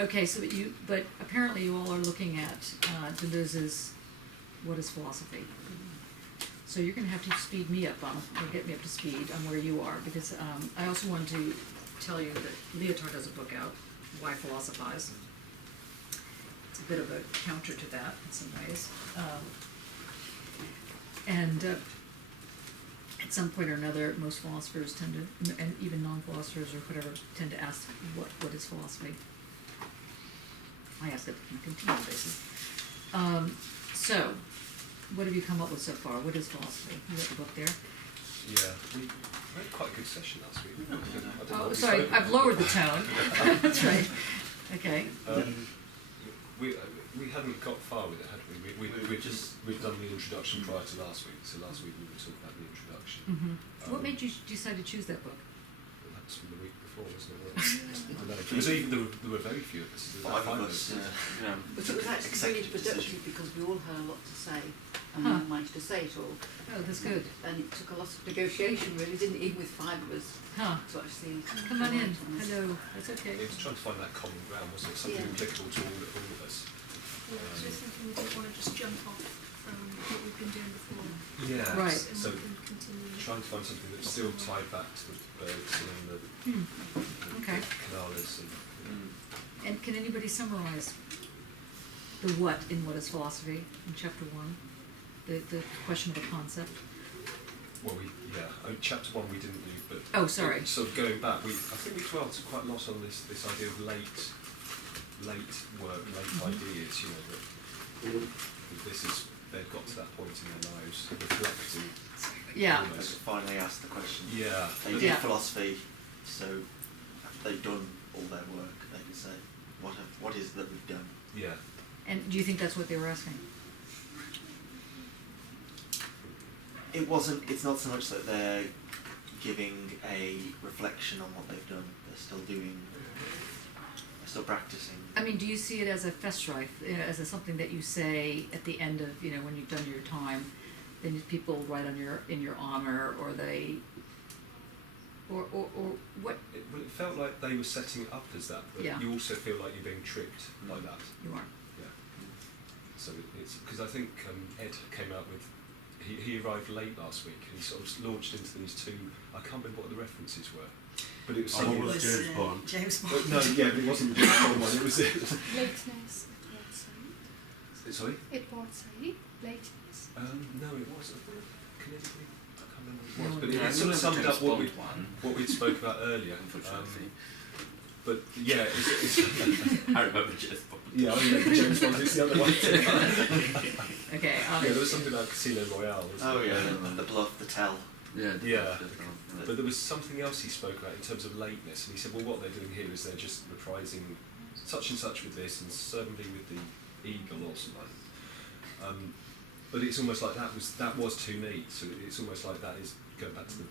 Okay, but apparently you all are looking at Deleuze's What is Philosophy? So you're going to have to speed me up or get me up to speed on where you are, because I also wanted to tell you that Lyotard has a book out, Why Philosophize? It's a bit of a counter to that in some ways. At some point or another, most philosophers tend to, and even non-philosophers or whatever, tend to ask, what is philosophy? I ask it on a continual basis. So, what have you come up with so far? What is philosophy? You got the book there? Yeah, we had quite a good session last week. Oh, sorry, I've lowered the tone. That's right. Okay. We hadn't got far with it, had we? We've done the introduction prior to last week, so last week we were talking about the introduction. Mm-hmm. What made you decide to choose that book? That was from the week before, wasn't it? I know. There were very few of us. Five of us. Yeah. But it was actually really productive because we all had a lot to say and we all managed to say it all. Oh, that's good. And it took a lot of negotiation really, didn't it, even with five of us to actually... Come on in. Hello. That's okay. It was trying to find that common ground, wasn't it? Something applicable to all of us. Yeah, so I was thinking we didn't want to just jump off from what we've been doing before. Yeah, right. So we can continue. Trying to find something that's still tied back to the birds and the Okay. canalas. And can anybody summarize the what in What is Philosophy in chapter 1? The question of a concept? Well, chapter 1 we didn't do, but oh, sorry. Sort of going back, I think we dwelt quite a lot on this idea of late work, late ideas. You know that they've got to that point in their lives, reflecting. Yeah. Almost. Finally asked the question. Yeah. They did philosophy, so they've done all their work. They can say, what is it that we've done? Yeah. And do you think that's what they were asking? It's not so much that they're giving a reflection on what they've done. They're still practicing. I mean, do you see it as a Festreich, as something that you say at the end of, when you've done your time, then people write in your honor, or they, or what? It felt like they were setting it up as that, but you also feel like you're being tricked by that. You are. Yeah. So it's because I think Ed came out with. He arrived late last week and he sort of launched into these two. I can't remember what the references were, but it was something. It was James Bond. James Bond. But no, yeah, but it wasn't the James Bond one. It was. Lateness, it was say. Sorry. It was say lateness. No, it wasn't. Can anybody? I can't remember what it was, No, but yeah, it sort of summed up what we spoke about earlier. Unfortunately. But yeah, it's I remember James Bond. Yeah, I remember James Bond is the other one. Okay. Yeah, there was something like Casino Royale. Oh yeah, the bluff, the tell. Yeah. But there was something else he spoke about in terms of lateness, and he said, well, what they're doing here is they're just reprising such and such with this, and certainly with the eagle or something. But it's almost like that was too neat. So it's almost like that is going back to the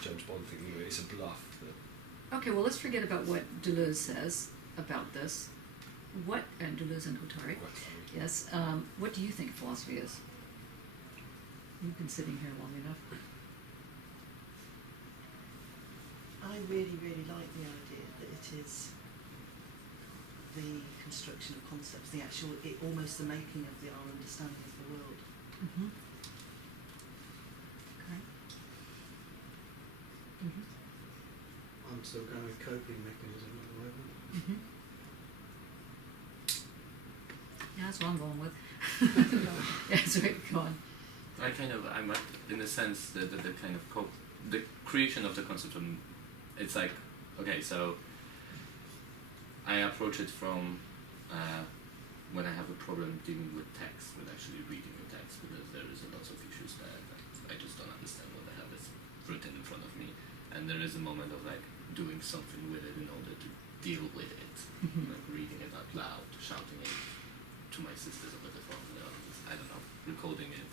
James Bond thing. It's a bluff. Okay, well, let's forget about what Deleuze says about this. And Deleuze and Guattari. Yes. What do you think philosophy is? You've been sitting here long enough. I really, really like the idea that it is the construction of concepts, almost the making of our understanding of the world. Mm-hmm. Okay. Mm-hmm. I'm still going with coping mechanism at the moment. Mm-hmm. Yeah, that's what I'm going with. Yeah, that's right, go on. I'm in a sense the kind of the creation of the concept of, it's like, okay, so I approach it from when I have a problem dealing with text, with actually reading the text, because there is a lot of issues there that I just don't understand what the hell is written in front of me, and there is a moment of like doing something with it in order to deal with it, like reading it out loud, shouting it to my sisters over the phone, I don't know, recording it,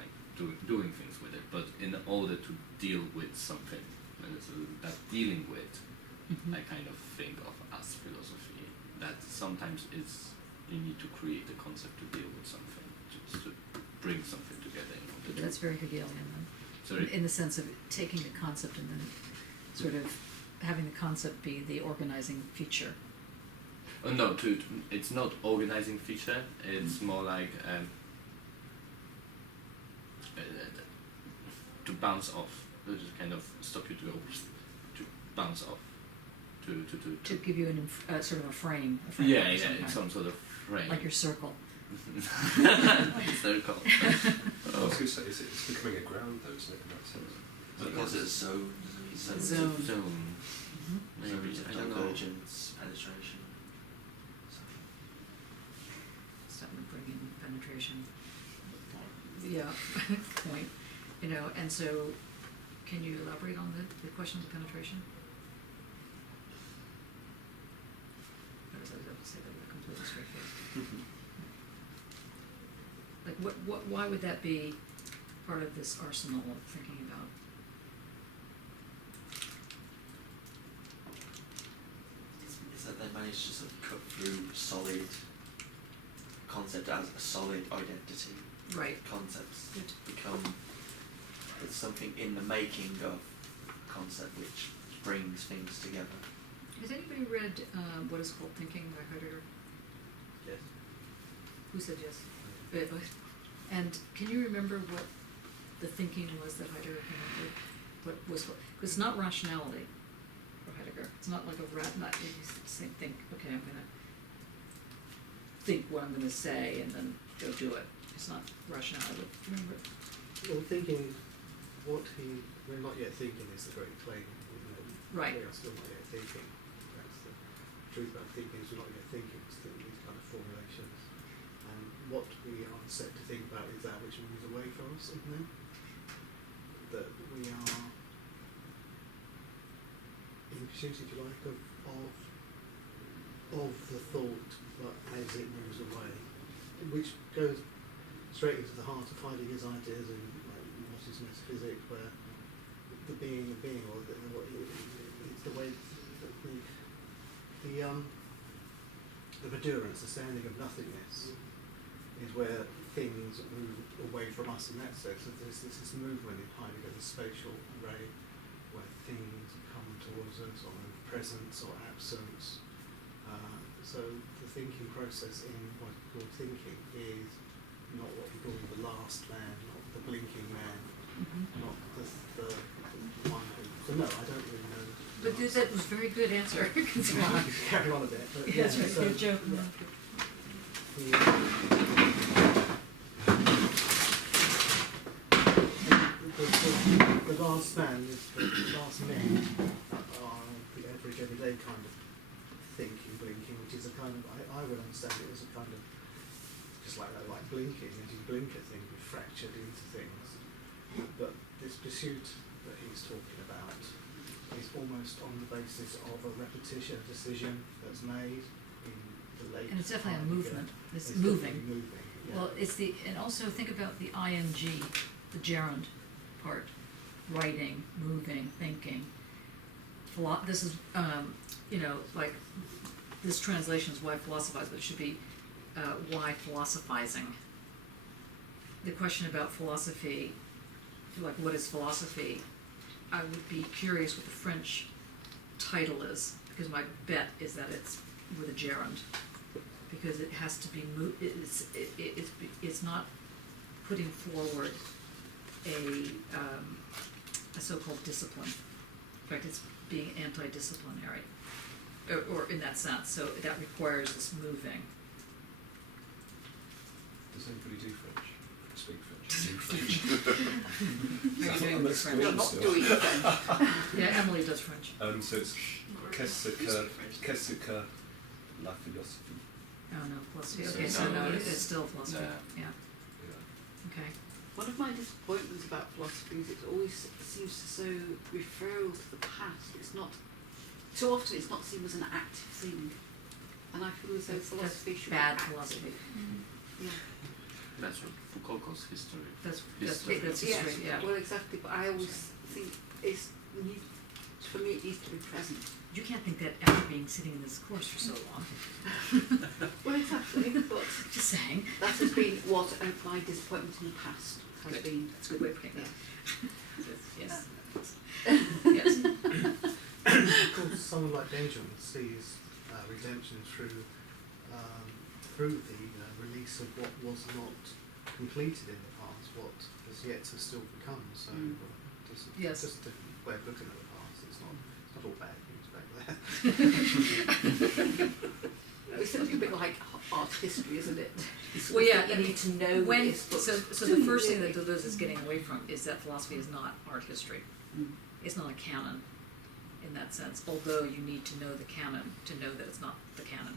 like doing things with it, but in order to deal with something, and it's that dealing with, I kind of think of as philosophy, that sometimes you need to create a concept to deal with something, just to bring something together in order to... That's very Hegelian then. Sorry? In the sense of taking the concept and then sort of having the concept be the organizing feature. no, it's not organizing feature. It's more like to bounce off. To just kind of stop you to go to bounce off. To give you sort of a frame. Yeah, of some yeah, kind. it's some sort of frame. Like your circle. Circle. I was going to say, it's becoming a ground though, isn't it, in that sense? Because it's so Zone. Zone. Maybe, I don't know. divergence, penetration. So, Starting to bring in penetration. Yeah, point. You know, and so, can you elaborate on the question of penetration? Or was I able to say that with a completely straight face? Like, why would that be part of this arsenal of thinking about? is that they managed to sort of cut through solid concept as a solid identity. Right. Concepts become it's something in the making of concept which brings things together. Has anybody read What is Called Thinking by Heidegger? Yes. Who said yes? And can you remember what the thinking was that Heidegger came up with? What was, because it's not rationality for Heidegger. It's not like not you think, okay, I'm gonna think what I'm gonna say and then go do it. It's not rationality. Remember? Well, thinking we're not yet thinking is the great claim. Right. We are still not yet thinking. That's the truth about thinking is we're not yet thinking. It's these kind of formulations. And what we are set to think about is that which moves away from us, isn't it? That we are in pursuit, if you like, of the thought, but as it moves away, which goes straight into the heart of Heidegger's ideas in what is metaphysics, where the being of being, or it's the way that the Bedurance, the standing of nothingness, is where things move away from us in that sense. So there's this movement in Heidegger, the spatial array, where things come towards us, or presence or absence. So the thinking process in what we call thinking is not what we call the last man, not the blinking man, not the one who. So no, I don't really know. But that was a very good answer. Carry on a bit. But Yes, yeah, right, so, good joke. yeah. The last man is the last men are the average everyday kind of thinking, blinking, which is a kind of I would understand it as a kind of just like that, like blinking, as you blink at things, you're fractured into things. But this pursuit that he's talking about is almost on the basis of a repetition, a decision that's made in the late. And it's definitely a Heidegger. movement. It's definitely moving. moving. Yeah. Well, and also think about the ing, the gerund part, writing, moving, thinking. This is, like this translation is why philosophize, but it should be why philosophizing. The question about philosophy, like what is philosophy, I would be curious what the French title is, because my bet is that it's with a gerund, because it has to be it's not putting forward a so-called discipline. In fact, it's being anti-disciplinary, or in that sense. So that requires this moving. Does anybody do French? Speak French? Are you doing I'm at French? school Not still. doing French. Yeah, Emily does French. So it's qu'est-ce que la philosophie? Oh no, philosophy. So Okay, it's so no, not- it's still philosophy. Yeah. Yeah. Yeah. Okay. One of my disappointments about philosophy is it always seems to so referral to the past. It's not, so often it's not seen as an active thing. And I feel as though That's philosophy should bad be active. philosophy. Yeah. That's what Foucault calls history. That's History. history. Yeah. Well, exactly. But I always think for me it needs to be present. You can't think that after being sitting in this course for so long. Well, exactly. But Just saying. that has been what my disappointment in the past has Good. been. That's a good way of putting Yeah. that. Yes. Yes. Of course, someone like Benjamin sees redemption through through the release of what was not completed in the past, what has yet to still become. So Yes. just a different way of looking at the past. It's not all bad news back there. It's something a bit like art history, isn't it? It's Well, yeah, you need to know when, this, but so do the you first thing really? that Deleuze is getting away from is that philosophy is not art history. Mm. It's not a canon in that sense, although you need to know the canon to know that it's not the canon.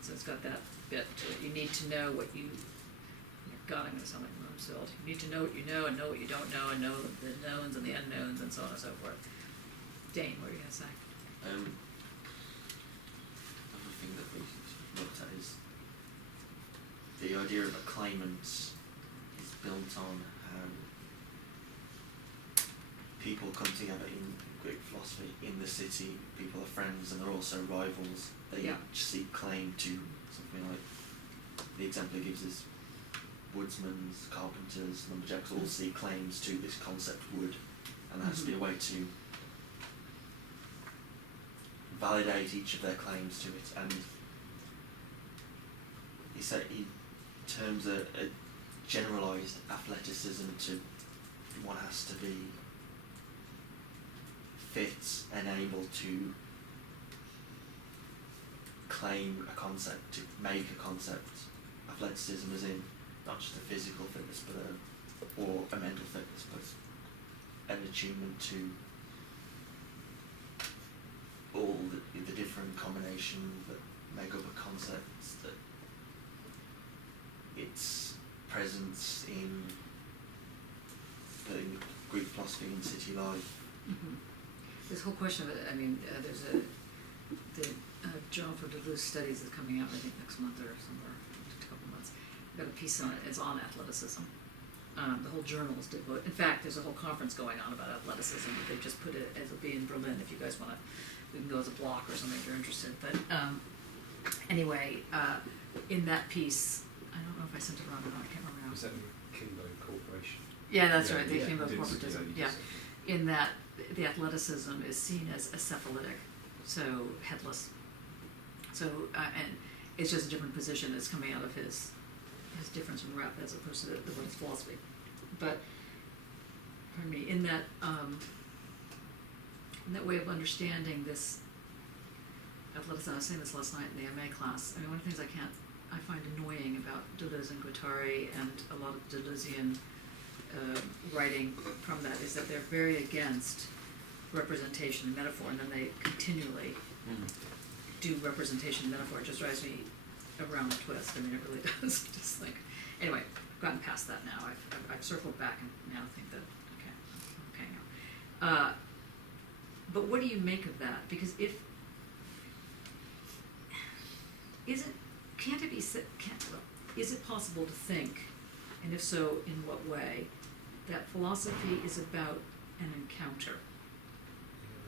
So it's got that bit to it. You need to know what you, God, I'm going to sound like Rumsfeld. You need to know what you know and know what you don't know and know the knowns and the unknowns and so on and so forth. Dane, what were you going to say? Another thing that we looked at is the idea of a claimant is built on how people come together in Greek philosophy in the city. People are friends and they're also rivals. They Yeah. each seek claim to something like, the example he gives is woodsmen, carpenters, lumberjacks all seek claims to this concept wood, and there has to be a way to validate each of their claims to it. And he terms a generalised athleticism to one has to be fit and able to claim a concept, to make a concept. Athleticism is in not just a physical fitness, but or a mental fitness, but an attunement to all the different combinations that make up a concept, that its presence in the Greek philosophy and city life. Mm-hmm. This whole question of it, I mean, there's the journal for Deleuze studies is coming out, I think, next month or somewhere, in a couple months. I've got a piece on it, it's on athleticism. The whole journal is devoted, in fact, there's a whole conference going on about athleticism. They've just put it, as it'll be in Berlin, if you guys want to, we can go as a block or something if you're interested. But anyway, in that piece, I don't know if I sent it around or not, I can't remember now. Was that in Kimbo Corporation? Yeah, that's Yeah, right, the yeah, Kimbo you did- corporatism, you did yeah. say that. In that the athleticism is seen as acephalytic, so headless. So, and it's just a different position that's coming out of his difference in rep as opposed to the Buddhist philosophy. But, pardon me, in that way of understanding this athleticism, I was saying this last night in the MA class, I mean, one of the things I find annoying about Deleuze and Guattari and a lot of Deleuzian writing from that is that they're very against representation and metaphor, and then they continually do representation and metaphor. It just drives me around the twist. I mean, it really does. Just like, anyway, I've gotten past that now. I've circled back and now think that okay now. But what do you make of that? Because is it possible to think, and if so, in what way, that philosophy is about an encounter?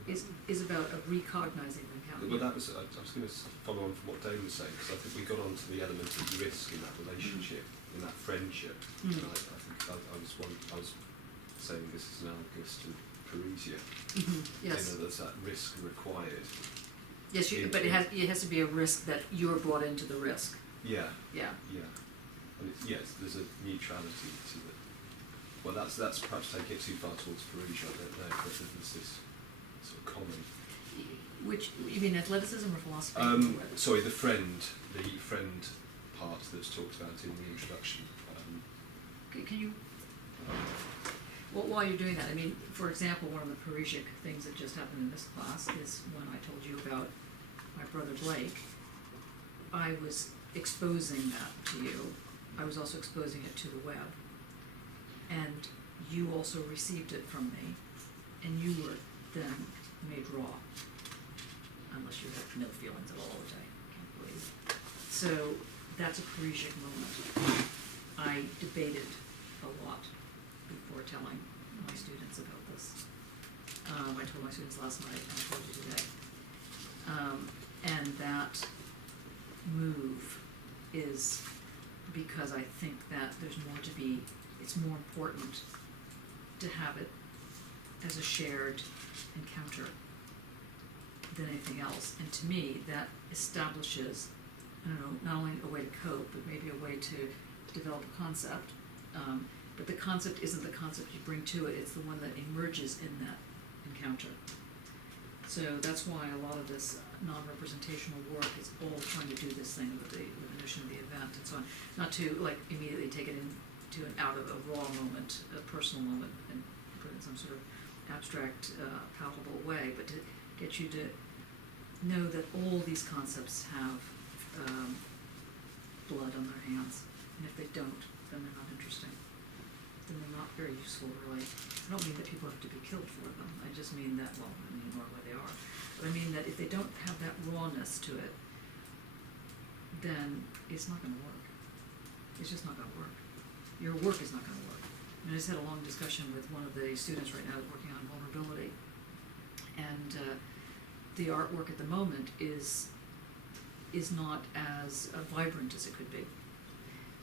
Is about a recognizing encounter? Well, I was going to follow on from what Dane was saying, because I think we got on to the element of risk in that relationship, in that friendship. Mm. And I think I was saying this is analogous to Parisia. Mm-hmm. Yes. There's that risk required. Yes, but it has to be a risk that you're brought into the risk. Yeah. Yeah. Yeah. And yes, there's a neutrality to it. Well, that's perhaps taking it too far towards Parisia, I don't know, but there's this sort of common. Which, you mean athleticism or philosophy? Sorry, the friend part that's talked about in the introduction. Can you, well, while you're doing that, I mean, for example, one of the Parisic things that just happened in this class is when I told you about my brother Blake, I was exposing that to you. I was also exposing it to the web. And you also received it from me, and you were then made raw. Unless you have no feelings at all, which I can't believe. So that's a Parisic moment. I debated a lot before telling my students about this. I told my students last night, and I told you today. And that move is because I think that there's more to be, it's more important to have it as a shared encounter than anything else. And to me, that establishes, I don't know, not only a way to cope, but maybe a way to develop a concept. But the concept isn't the concept you bring to it, it's the one that emerges in that encounter. So that's why a lot of this non-representational work is all trying to do this thing with the notion of the event and so on. Not to like immediately take it into an out of a raw moment, a personal moment, and put it in some sort of abstract, palpable way, but to get you to know that all these concepts have blood on their hands, and if they don't, then they're not interesting. Then they're not very useful, really. I don't mean that people have to be killed for them. I just mean that, well, I mean, normally they are. But I mean that if they don't have that rawness to it, then it's not going to work. It's just not going to work. Your work is not going to work. And I just had a long discussion with one of the students right now working on vulnerability. And the artwork at the moment is not as vibrant as it could be.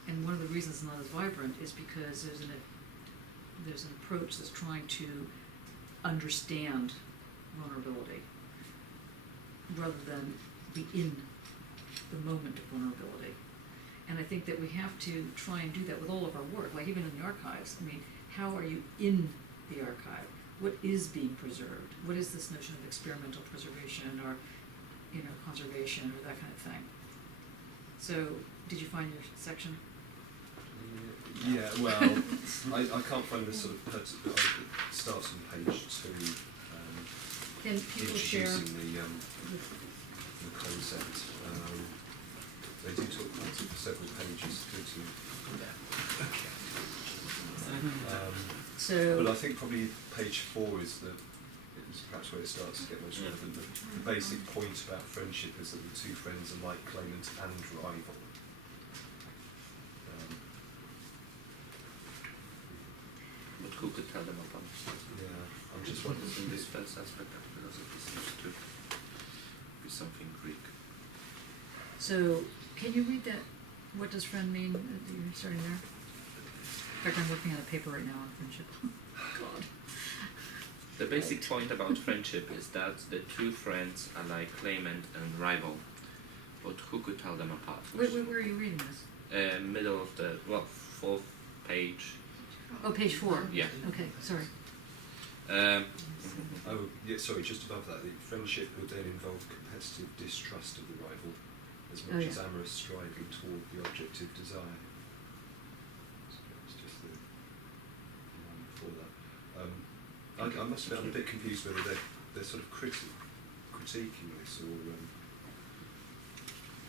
And one of the reasons it's not as vibrant is because there's an approach that's trying to understand vulnerability rather than be in the moment of vulnerability. And I think that we have to try and do that with all of our work, like even in the archives. I mean, how are you in the archive? What is being preserved? What is this notion of experimental preservation or, conservation or that kind of thing? So, did you find your section? Yeah, well, I can't find this sort of it starts on page 2, Can people share? introducing the concept. They do talk about it for several pages through to. So, But I think probably page 4 is perhaps where it starts to get most relevant. The basic point about friendship is that the two friends are like claimant and rival. But who could tell them apart? Yeah, I'm just What wondering. is in this first aspect of philosophy seems to be something Greek. so can you read that? What does friend mean? You're starting there. In fact, I'm working on a paper right now on friendship. God. The basic point about friendship is that the two friends are like claimant and rival, but who could tell them apart? Wait, where are you reading this? Middle of the, fourth page. Oh, page 4. Yeah. Okay, sorry. Oh, yeah, sorry, just above that, the friendship would then involve competitive distrust of the rival, as much yeah. as amorous striving toward the objective desire. So it's just the line before that. I must admit, I'm a bit confused whether they're sort of critiquing this, or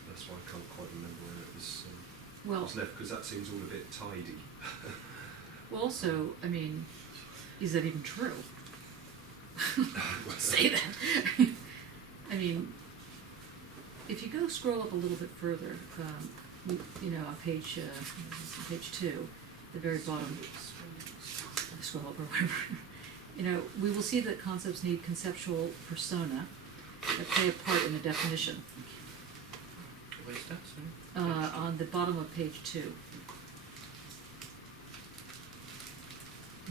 that's why I can't quite remember where it was, was left, because that seems all a bit tidy. Well, also, I mean, is that even true? Say that. I mean, if you go scroll up a little bit further, on page 2, the very bottom, scroll up or whatever, we will see that concepts need conceptual persona that play a part in a definition. Where is that? Sorry? On the bottom of page 2.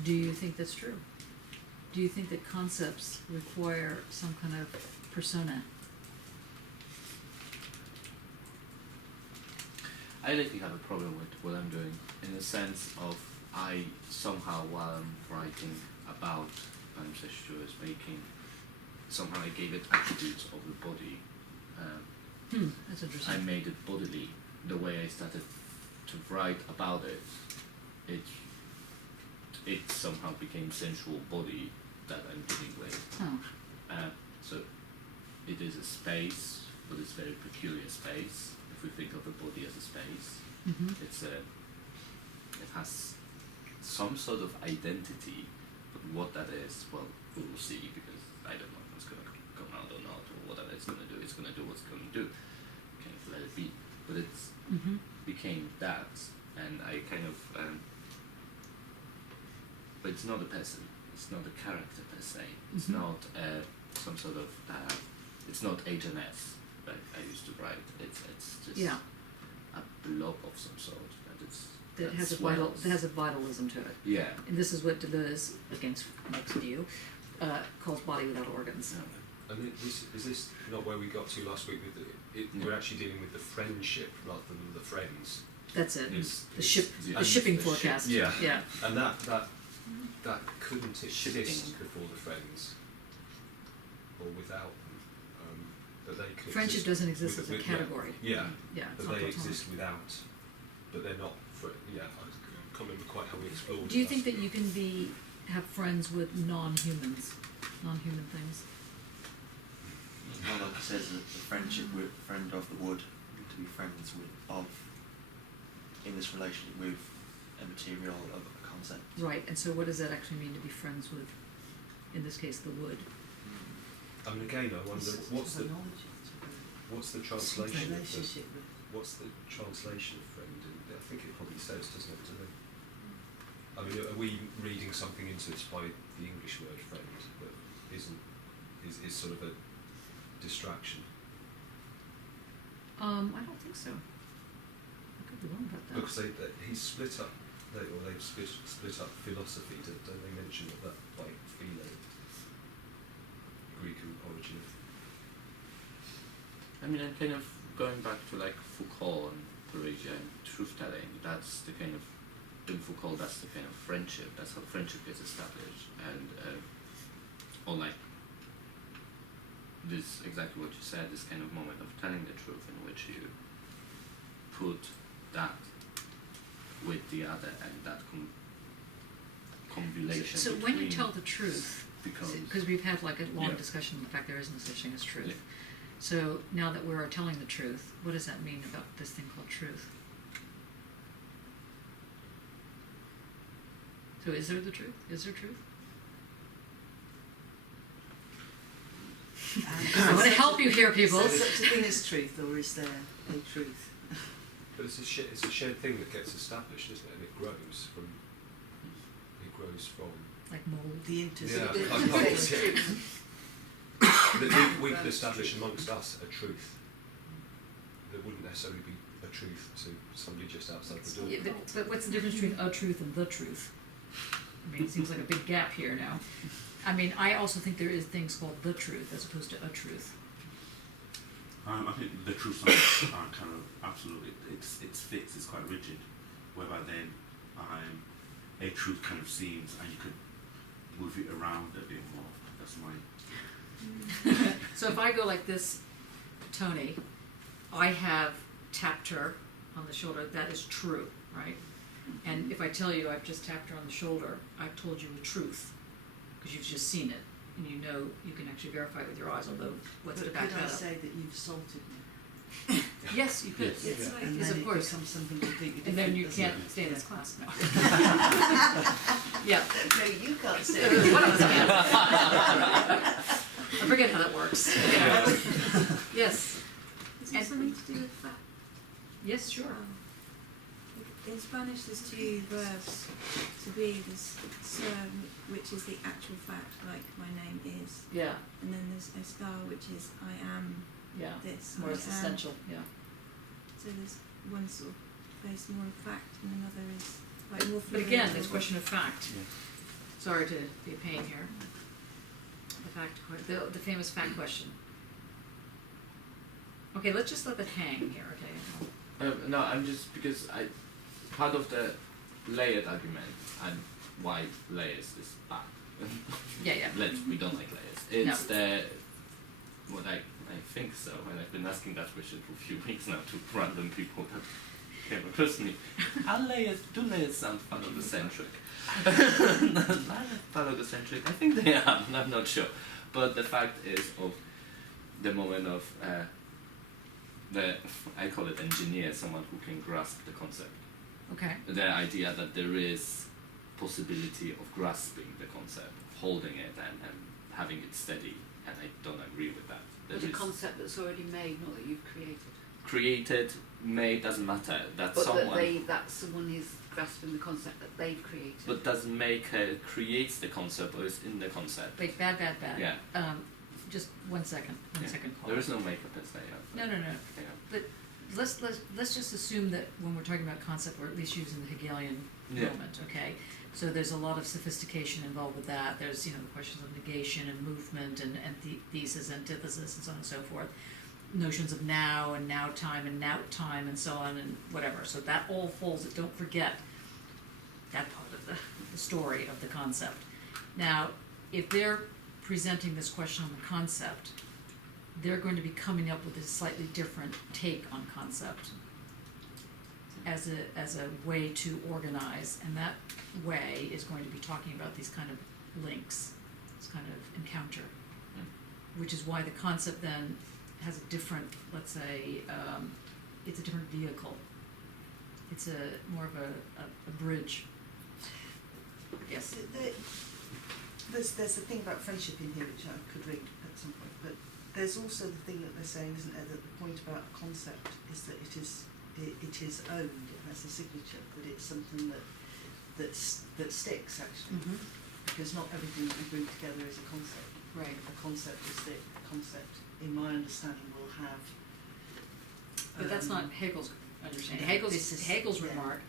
Do you think that's true? Do you think that concepts require some kind of persona? I lately have a problem with what I'm doing, in the sense of I somehow, while I'm writing about palimpsest making, somehow I gave it attributes of the body. That's interesting. I made it bodily. The way I started to write about it, it somehow became sensual body that I'm dealing with. Oh. So it is a space, but it's a very peculiar space. If we think of the body as a space, Mm-hmm. it has some sort of identity, but what that is, well, we will see, because I don't know if it's going to come out or not, or whatever it's going to do. It's going to do what it's going to do. Kind of let it be. But it Mm-hmm. became that, and I kind of. But it's not a person. It's not a character per se. It's Mhm. not some sort of. It's not H&S like I used to write. It's just Yeah. a blob of some sort That has a swells. that has a vitalism to it. Yeah. And this is what Deleuze, against Mike's view, calls body without organs. And is this not where we got to last week? With we're actually dealing with the friendship rather than the friends. That's it. Is- The is- ship, yeah. the shipping The ship, forecast. yeah. Yeah. And that couldn't exist Shipping. before the friends, or without them. But they could Friendship exist doesn't exist with- as a with- category. Yeah, Yeah. It's but not they platonic. exist without. But they're not. I can't remember quite how we explored. Do you it think last that you can have friends with non-human things? Well, like it says, that the friendship with friend of the wood, to be friends with in this relationship with a material of a concept. Right. And so, what does that actually mean to be friends with? In this case, the wood. I mean, again, I wonder It's what's sort the of a knowledge, it's sort of what's the a translation of the, relationship with. what's the translation of friend? I think it probably says, doesn't it? I mean, are we reading something into it by the English word friend that is sort of a distraction? I don't think so. I could be wrong about that. Because he's split up, they've split up philosophy. Don't they mention that by philo, Greek origin? I mean, I'm kind of going back to like Foucault and Parisian truth-telling. That's the kind of, in Foucault, that's the kind of friendship. That's how friendship gets established. And, or like, this, exactly what you said, this kind of moment of telling the truth in which you put that with the other, and that combination So when you between tell the truth, becomes, because we've had like a long Yeah. discussion on the fact there is no such thing as truth. Yeah. So now that we're telling the truth, what does that mean about this thing called truth? So is there the truth? Is there truth? I want to help you here, people. Is there such a thing as truth, or is there a truth? But it's a shared thing that gets established, isn't it? And it grows from. Like mold. The Yeah, intersection. we could establish amongst us a truth. There wouldn't necessarily be a truth to somebody just outside the door. Yeah, but what's the difference between a truth and the truth? I mean, it seems like a big gap here now. I mean, I also think there is things called the truth as opposed to a truth. I think the truths are kind of absolutely, it's fixed, it's quite rigid, whereby then a truth kind of seems, and you could move it around a bit more. That's my. So if I go like this, Tony, I have tapped her on the shoulder, that is true, right? And if I tell you I've just tapped her on the shoulder, I've told you the truth, because you've just seen it, and you know you can actually verify it with your eyes, although what's to But back could I that up? say that you've assaulted me? Yes, you could. Yes. It's And yes, then of it course. becomes something completely different. And then you doesn't can't it? stay in this class now. Yeah. No, you can't say There's one of us can't. I forget how that works. Yes. Is there And- something to do with that? Yes, sure. In Spanish, there's two verbs to be. There's ser, which is the actual fact, like my name is, Yeah. and then there's estar, which is I am Yeah. this. More I it's am. essential. Yeah. So there's one sort of based more on fact, and another is like more. But fluid. again, it's a question of fact. Yeah. Sorry to be a pain here. The famous fact question. Okay, let's just let that hang here, okay? no, I'm just, because part of the layered argument and why layers is bad. Yeah, yeah. We don't like layers. It's what I think so, and I've been asking that question for a few weeks now to random people that came across to me. Do layers sound phallocentric? Phallocentric? I think they are, I'm not sure. But the fact is of the moment of I call it engineer, someone who can grasp the concept. Okay. The idea that there is possibility of grasping the concept, holding it and having it steady, and I don't agree with that. But a concept that's already made, not that you've created. Created, made, doesn't matter. That But someone that someone is grasping the concept that they've created. but doesn't creates the concept or is in the concept. Wait, bad. Yeah. Just 1 second. One Yeah. second call. There is no makeup in there. No. Yeah. let's just assume that when we're talking about concept, we're at least using the Hegelian Yeah. moment, okay? So there's a lot of sophistication involved with that. There's, you know, the questions of negation and movement and thesis, antithesis, and so on and so forth. Notions of now and now time and now time and so on and whatever. So that all falls, don't forget that part of the story of the concept. Now, if they're presenting this question on the concept, they're going to be coming up with a slightly different take on concept as a way to organize, and that way is going to be talking about these kind of links, this kind of encounter, which is why the concept then has a different, let's say, it's a different vehicle. It's more of a bridge. Yes. There's a thing about friendship in here which I could read at some point, but there's also the thing that they're saying, isn't there, that the point about a concept is that it is owned, it has a signature, that it's something that sticks actually, because not everything that we bring together is a concept. Right. A concept is the concept, in my understanding, will have. But that's not Hegel's understanding. No, Hegel's yeah. remark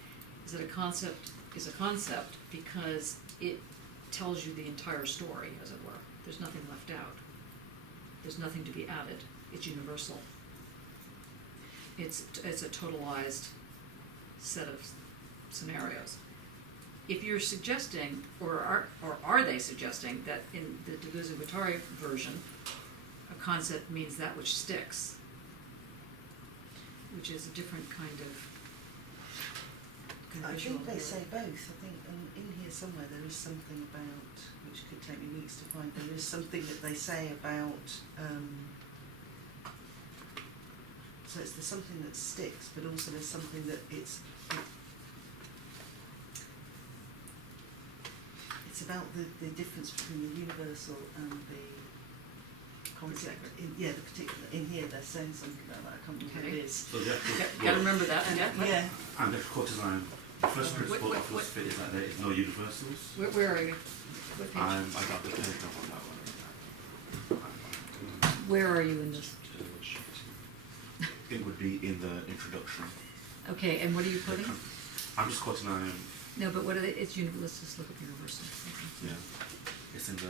is that a concept is a concept because it tells you the entire story, as it were. There's nothing left out. There's nothing to be added. It's universal. It's a totalized set of scenarios. If you're suggesting, or are they suggesting, that in the Deleuze-Guattari version, a concept means that which sticks, which is a different kind of I visual think they here. say both. I think in here somewhere there is something about, which could take me weeks to find, there is something that they say about, so there's something that sticks, but also there's something that it's about the difference between the universal and the concept. The particular, in here they're saying something about that, I can't remember what it is. So the actual, Gotta remember that. Yeah. and the courtesan, the first principle of philosophy is that there is no universals. Where are you? What page? I got the page number on that one. Where are you in this? It would be in the introduction. Okay, and what are you putting? I'm just quoting. No, but what are they? It's universal. Let's just look up universal. Okay. Yeah, it's in the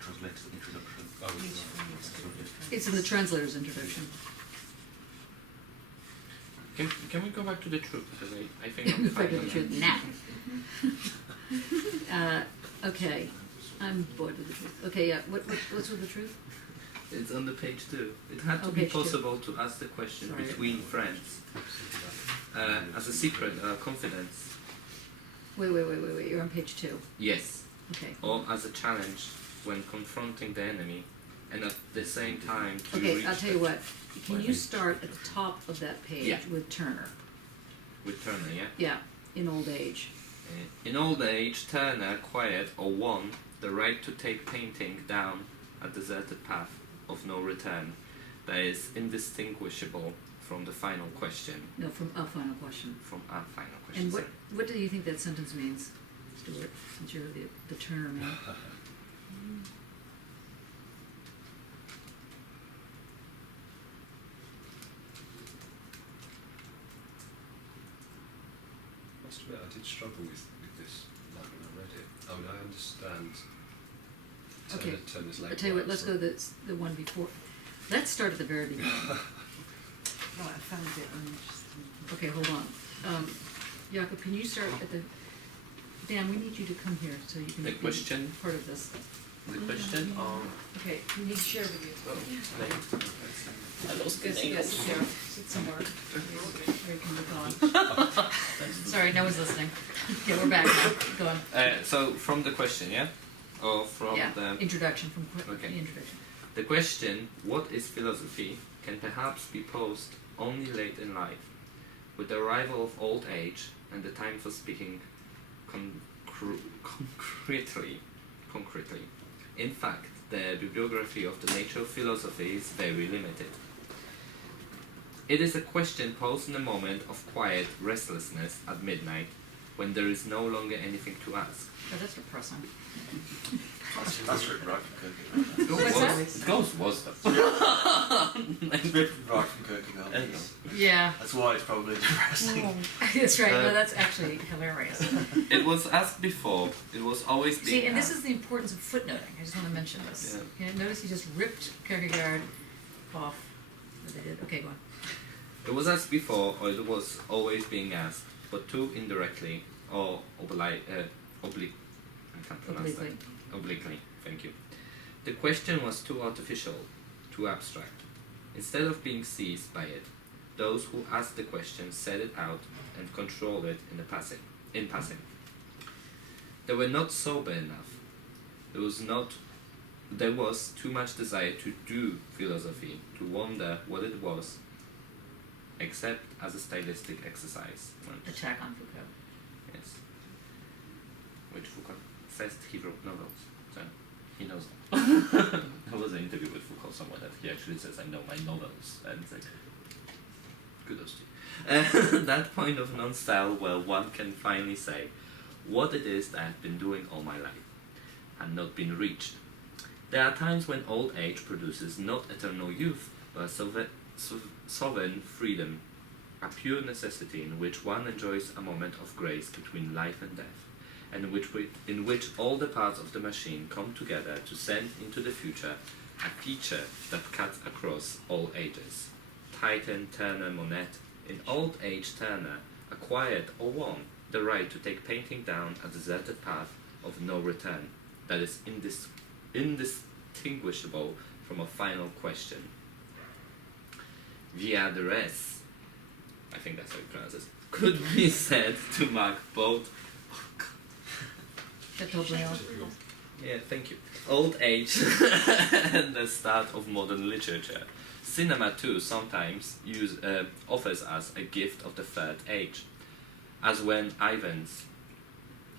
translator's introduction. Oh, it's It's in the translator's introduction. Can we go back to the truth? Because I think I'm Back to the finding truth now. Okay, I'm bored with the truth. Okay, yeah. What's with the truth? It's on the page too. It had to Oh, be page two. possible to ask the question Sorry. between friends as a secret, confidence. Wait. You're on page 2. Yes. Okay. Or as a challenge when confronting the enemy, and at the same time to Okay, reach I'll tell you the- what. Can you start at the top of that page Yeah. with Turner? with Turner, yeah? Yeah, in old age. In old age, Turner acquired or won the right to take painting down a deserted path of no return that is indistinguishable from the final question. No, from a final question. From our final question. And sorry. what do you think that sentence means, Stuart, since you're the Turner man? must admit, I did struggle with this line when I read it. I mean, I understand Okay, Turner's late I'll tell you what, let's works, go the one before. Let's start at the very beginning. Right, I found it. I'm just Okay, hold on. Jakob, can you start at the... Dan, we need you to come here so you can The be question? part of this. The question on Okay, we need to share with you. I lost the Yes, name. yes, there. Sit somewhere where you can look on. Sorry, no one's listening. Okay, we're back now. Go on. So from the question, yeah? Or from Yeah, the introduction, from Okay. the introduction. The question, what is philosophy, can perhaps be posed only late in life, with the arrival of old age and the time for speaking concretely. In fact, the bibliography of the nature of philosophy is very limited. It is a question posed in a moment of quiet restlessness at midnight, when there is no longer anything to ask. Oh, that's depressing. That's Rick Broken, couldn't it? What's that? Ghost was that. Right from Kierkegaard. And- Yeah. That's why it's probably depressing. That's right. No, that's actually hilarious. It was asked before. It was always being See, and this asked. is the importance of footnoting. I just want to mention this. Yeah. You know, notice he just ripped Kierkegaard off. What they did. Okay, go on. It was asked before, or it was always being asked, but too indirectly or I can't pronounce Obliquely. that. Obliquely. Thank you. The question was too artificial, too abstract. Instead of being seized by it, those who asked the question said it out and controlled it in passing. They were not sober enough. There was too much desire to do philosophy, to wonder what it was, except as a stylistic exercise. Attack on Foucault. Yes. Which Foucault says he wrote novels, so he knows that. There was an interview with Foucault somewhere that he actually says, I know my novels, and it's like, kudos to you. That point of non-style where one can finally say what it is that I've been doing all my life, and not been reached. There are times when old age produces not eternal youth, but sovereign freedom, a pure necessity in which one enjoys a moment of grace between life and death, and in which all the parts of the machine come together to send into the future a feature that cuts across all ages. Titan, Turner, Monet. In old age, Turner acquired or won the right to take painting down a deserted path of no return that is indistinguishable from a final question. Via the rest, I think that's how you pronounce it, could be said to mark both. Chateaubriand. Yeah, thank you. Old age and the start of modern literature. Cinema too sometimes offers us a gift of the third age, as when Ivans,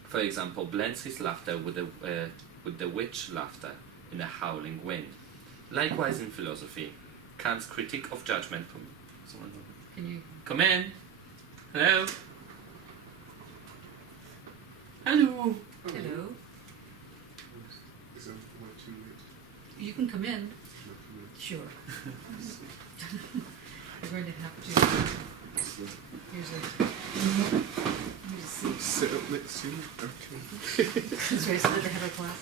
for example, blends his laughter with the witch laughter in a howling wind. Likewise in philosophy, Kant's critique of judgment. Can you? Come in. Hello. Hello. Hello. Is that way too late? You can come in. Not too late. Sure. We're going to have to. Here's a seat. Sit up next to you. Okay. That's right, so that they have a class.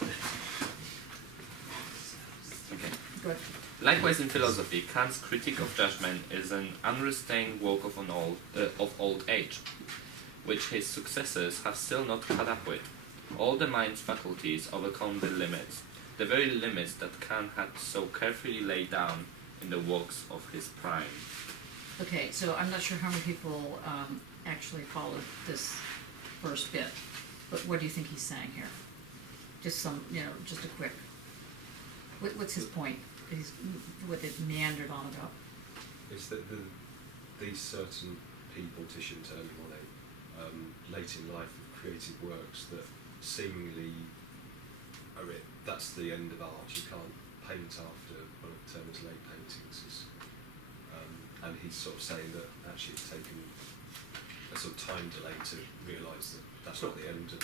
Okay. Go ahead. Likewise in philosophy, Kant's critique of judgment is an unrestrained work of old age, which his successors have still not caught up with. All the mind's faculties overcome the limits, the very limits that Kant had so carefully laid down in the works of his prime. Okay, so I'm not sure how many people actually followed this first bit, but what do you think he's saying here? Just some, just a quick. What's his point? What they've meandered on about? Is that these certain people, Titian, Turner, Monet, late in life have created works that seemingly are it. That's the end of art. You can't paint after one of Turner's late paintings. And he's sort of saying that actually it's taken a sort of time delay to realise that that's not the end. And,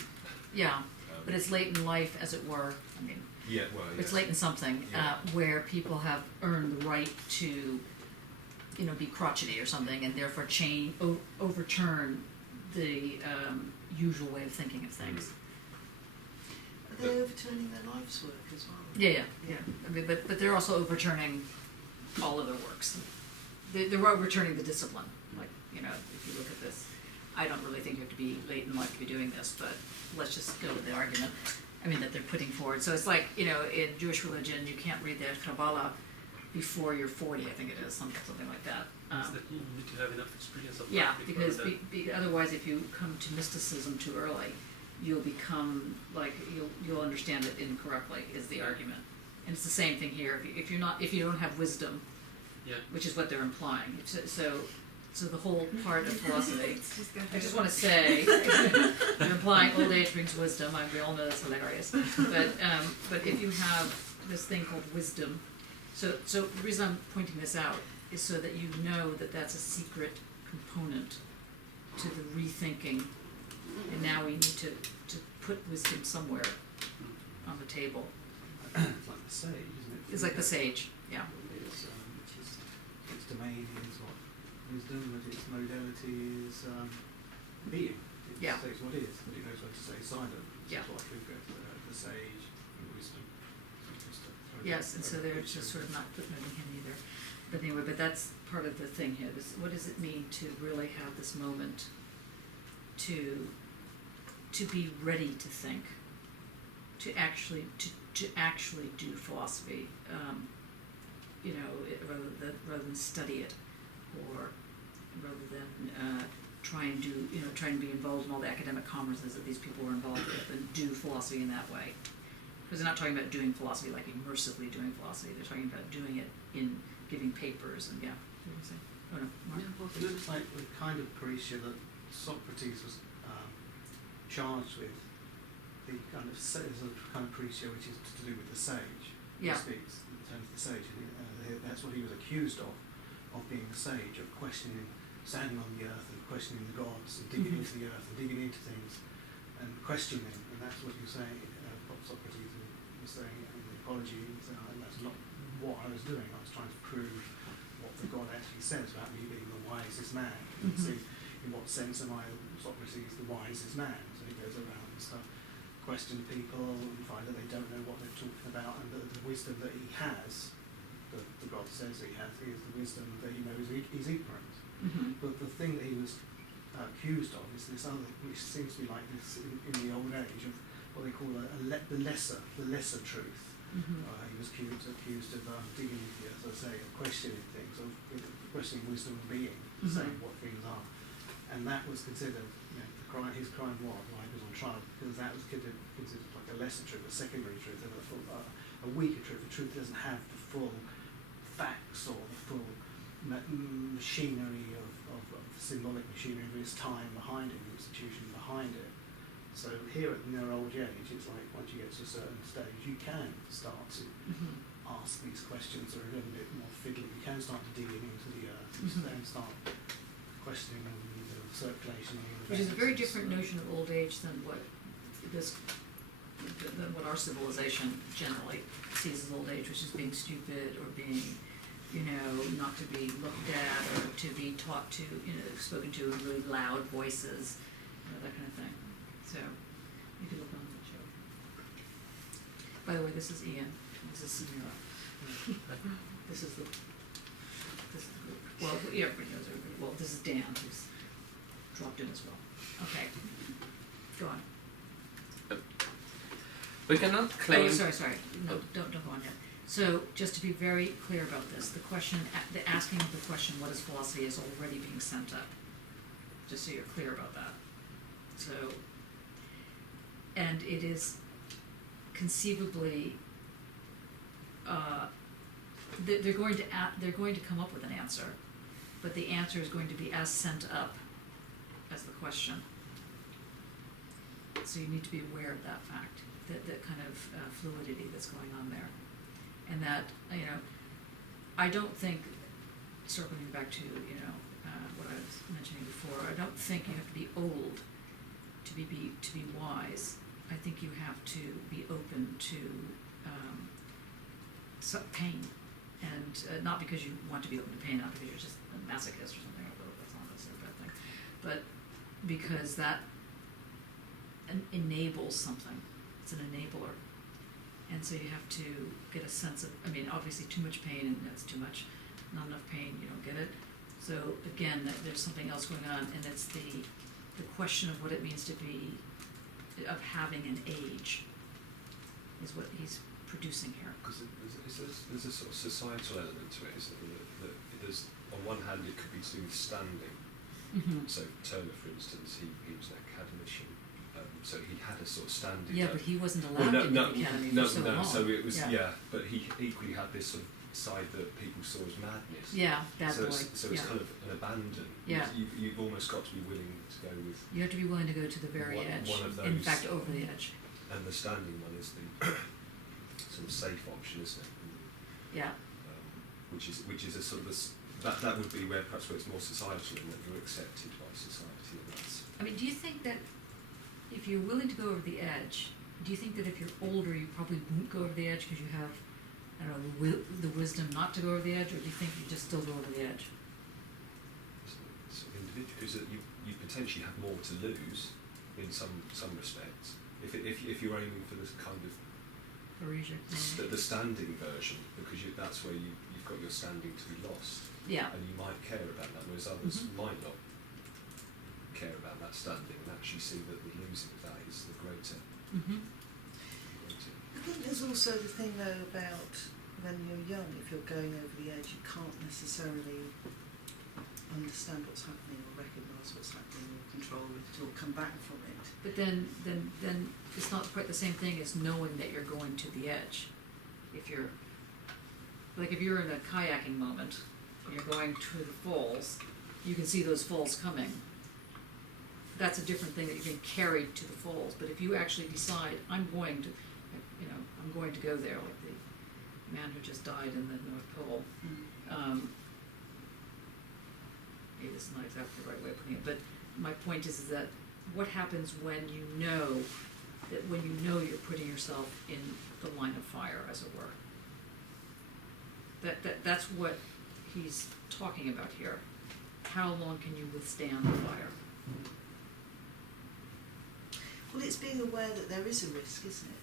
Yeah, but it's late in life, as it were. I mean, yeah, well, yeah. it's late in something where people have earned the right to, be crotchety or something, and therefore overturn the usual way of thinking of things. Are they overturning their life's work as well? Yeah. I mean, but they're also overturning all of their works. They're overturning the discipline. Like, if you look at this, I don't really think you have to be late in life to be doing this, but let's just go with the argument. That they're putting forward. So it's like, in Jewish religion, you can't read the Kabbalah before you're 40, I think it is, something like that. Is that you need to have enough experience of Yeah, life before because that? otherwise, if you come to mysticism too early, you'll become you'll understand it incorrectly. Is the argument, and it's the same thing here. If you don't have wisdom, Yeah. which is what they're implying. So the whole part of philosophy. I just want to say, you're implying old age brings wisdom. We all know that's hilarious. But if you have this thing called wisdom, so the reason I'm pointing this out is so that you know that that's a secret component to the rethinking. And now we need to put wisdom somewhere on the table. It's like the sage, isn't it? It's like the sage, yeah. wisdom, that its modality is being. It Yeah. says what is, but it knows when to stay silent. Yeah. That's what I think of the sage, the wisdom. Just to throw Yes, that- and so they're just sort of not footnoting him either. But anyway, but that's part of the thing here. What does it mean to really have this moment to be ready to think, to actually do philosophy, rather than study it, or rather than try and be involved in all the academic conferences that these people were involved with and do philosophy in that way. Because they're not talking about doing philosophy like immersively doing philosophy. They're talking about doing it in giving papers and what were you saying? Oh no, Mark. It looks like the kind of parousia that Socrates was charged with, the kind of parousia which is to do with the sage. Yeah. He speaks in terms of the sage. And that's what he was accused of being the sage, of questioning, standing on the earth and questioning the gods and digging into the earth and digging into things and questioning them. And that's what he was saying. What Socrates was saying in the Apology. And that's not what I was doing. I was trying to prove what the God actually says about me being the wisest man. And see in what sense am I, Socrates, the wisest man? So he goes around and stuff, question people and find that they don't know what they're talking about, and the wisdom that he has, the God says he has, is the wisdom that he knows he's ignorant. Mm-hmm. But the thing that he was accused of is this other, which seems to be like this in the old age, of what they call the lesser truth. Mm-hmm. He was accused of digging into the earth, as I say, of questioning things, of questioning wisdom of being, saying what things are. And that was considered, his crime was, why he was on trial, because that was considered like a lesser truth, a secondary truth, a weaker truth, a truth that doesn't have the full facts or the full machinery of symbolic machinery of his time behind it, the institution behind it. So here in their old age, it's like once you get to a certain stage, you can start to ask these questions that are a little bit more fiddly. You can start digging into the earth, you can start questioning the circulation. Which is a very different notion of old age than what our civilization generally sees as old age, which is being stupid or being, not to be looked at or to be taught to, spoken to in really loud voices, that kind of thing. So you can look on the show. By the way, this is Ian. This is Samira. This is the group. Well, everybody knows everybody. Well, this is Dan, who's dropped in as well. Okay. Go on. We cannot claim. Oh, sorry. No, don't go on yet. So, just to be very clear about this, the asking of the question, what is philosophy, is already being sent up. Just so you're clear about that. So, and it is conceivably, they're going to come up with an answer, but the answer is going to be as sent up as the question. So you need to be aware of that fact, that kind of fluidity that's going on there. And that, I don't think, circling back to, what I was mentioning before, I don't think you have to be old to be wise. I think you have to be open to pain. And not because you want to be open to pain, not because you're just a masochist or something, although that's not necessarily a bad thing, but because that enables something. It's an enabler. And so you have to get a sense of, obviously too much pain, and that's too much. Not enough pain, you don't get it. So again, there's something else going on, and it's the question of what it means to be, of having an age, is what he's producing here. Because there's a sort of societal element to it, isn't there? That there's, on one hand, it could be to do with standing. Mm-hmm. So Turner, for instance, he was an academician, so he had a sort of standing. Yeah, but he wasn't allowed into the academy for so long. So it was but he equally had this sort of side that people saw as madness. Yeah, bad boy. So it's kind of an abandon. Yeah. You've almost got to be willing to go with. You have to be willing to go to the very edge. One of those. In fact, over the edge. And the standing one is the sort of safe option, isn't it? Yeah. Which is a sort of that would be where perhaps where it's more societal and that you're accepted by society, and that's. Do you think that if you're willing to go over the edge, do you think that if you're older, you probably won't go over the edge because you have, the wisdom not to go over the edge, or do you think you just still go over the edge? individual, because you potentially have more to lose in some respects if you're aiming for this kind of Parisian. the standing version, because that's where you've got your standing to be lost, Yeah. and you might care about that, whereas others might not care about that standing and actually see that the losing of that is the greater. I think there's also the thing though about when you're young, if you're going over the edge, you can't necessarily understand what's happening or recognise what's happening or control it or come back from it. But then it's not quite the same thing as knowing that you're going to the edge. If you're in a kayaking moment and you're going to the falls, you can see those falls coming. That's a different thing, that you can carry to the falls. But if you actually decide, I'm going to go there, like the man who just died in the North Pole. Maybe this is not exactly the right way of putting it, but my point is that what happens when you know you're putting yourself in the line of fire, as it were. That's what he's talking about here. How long can you withstand the fire? Well, it's being aware that there is a risk, isn't it?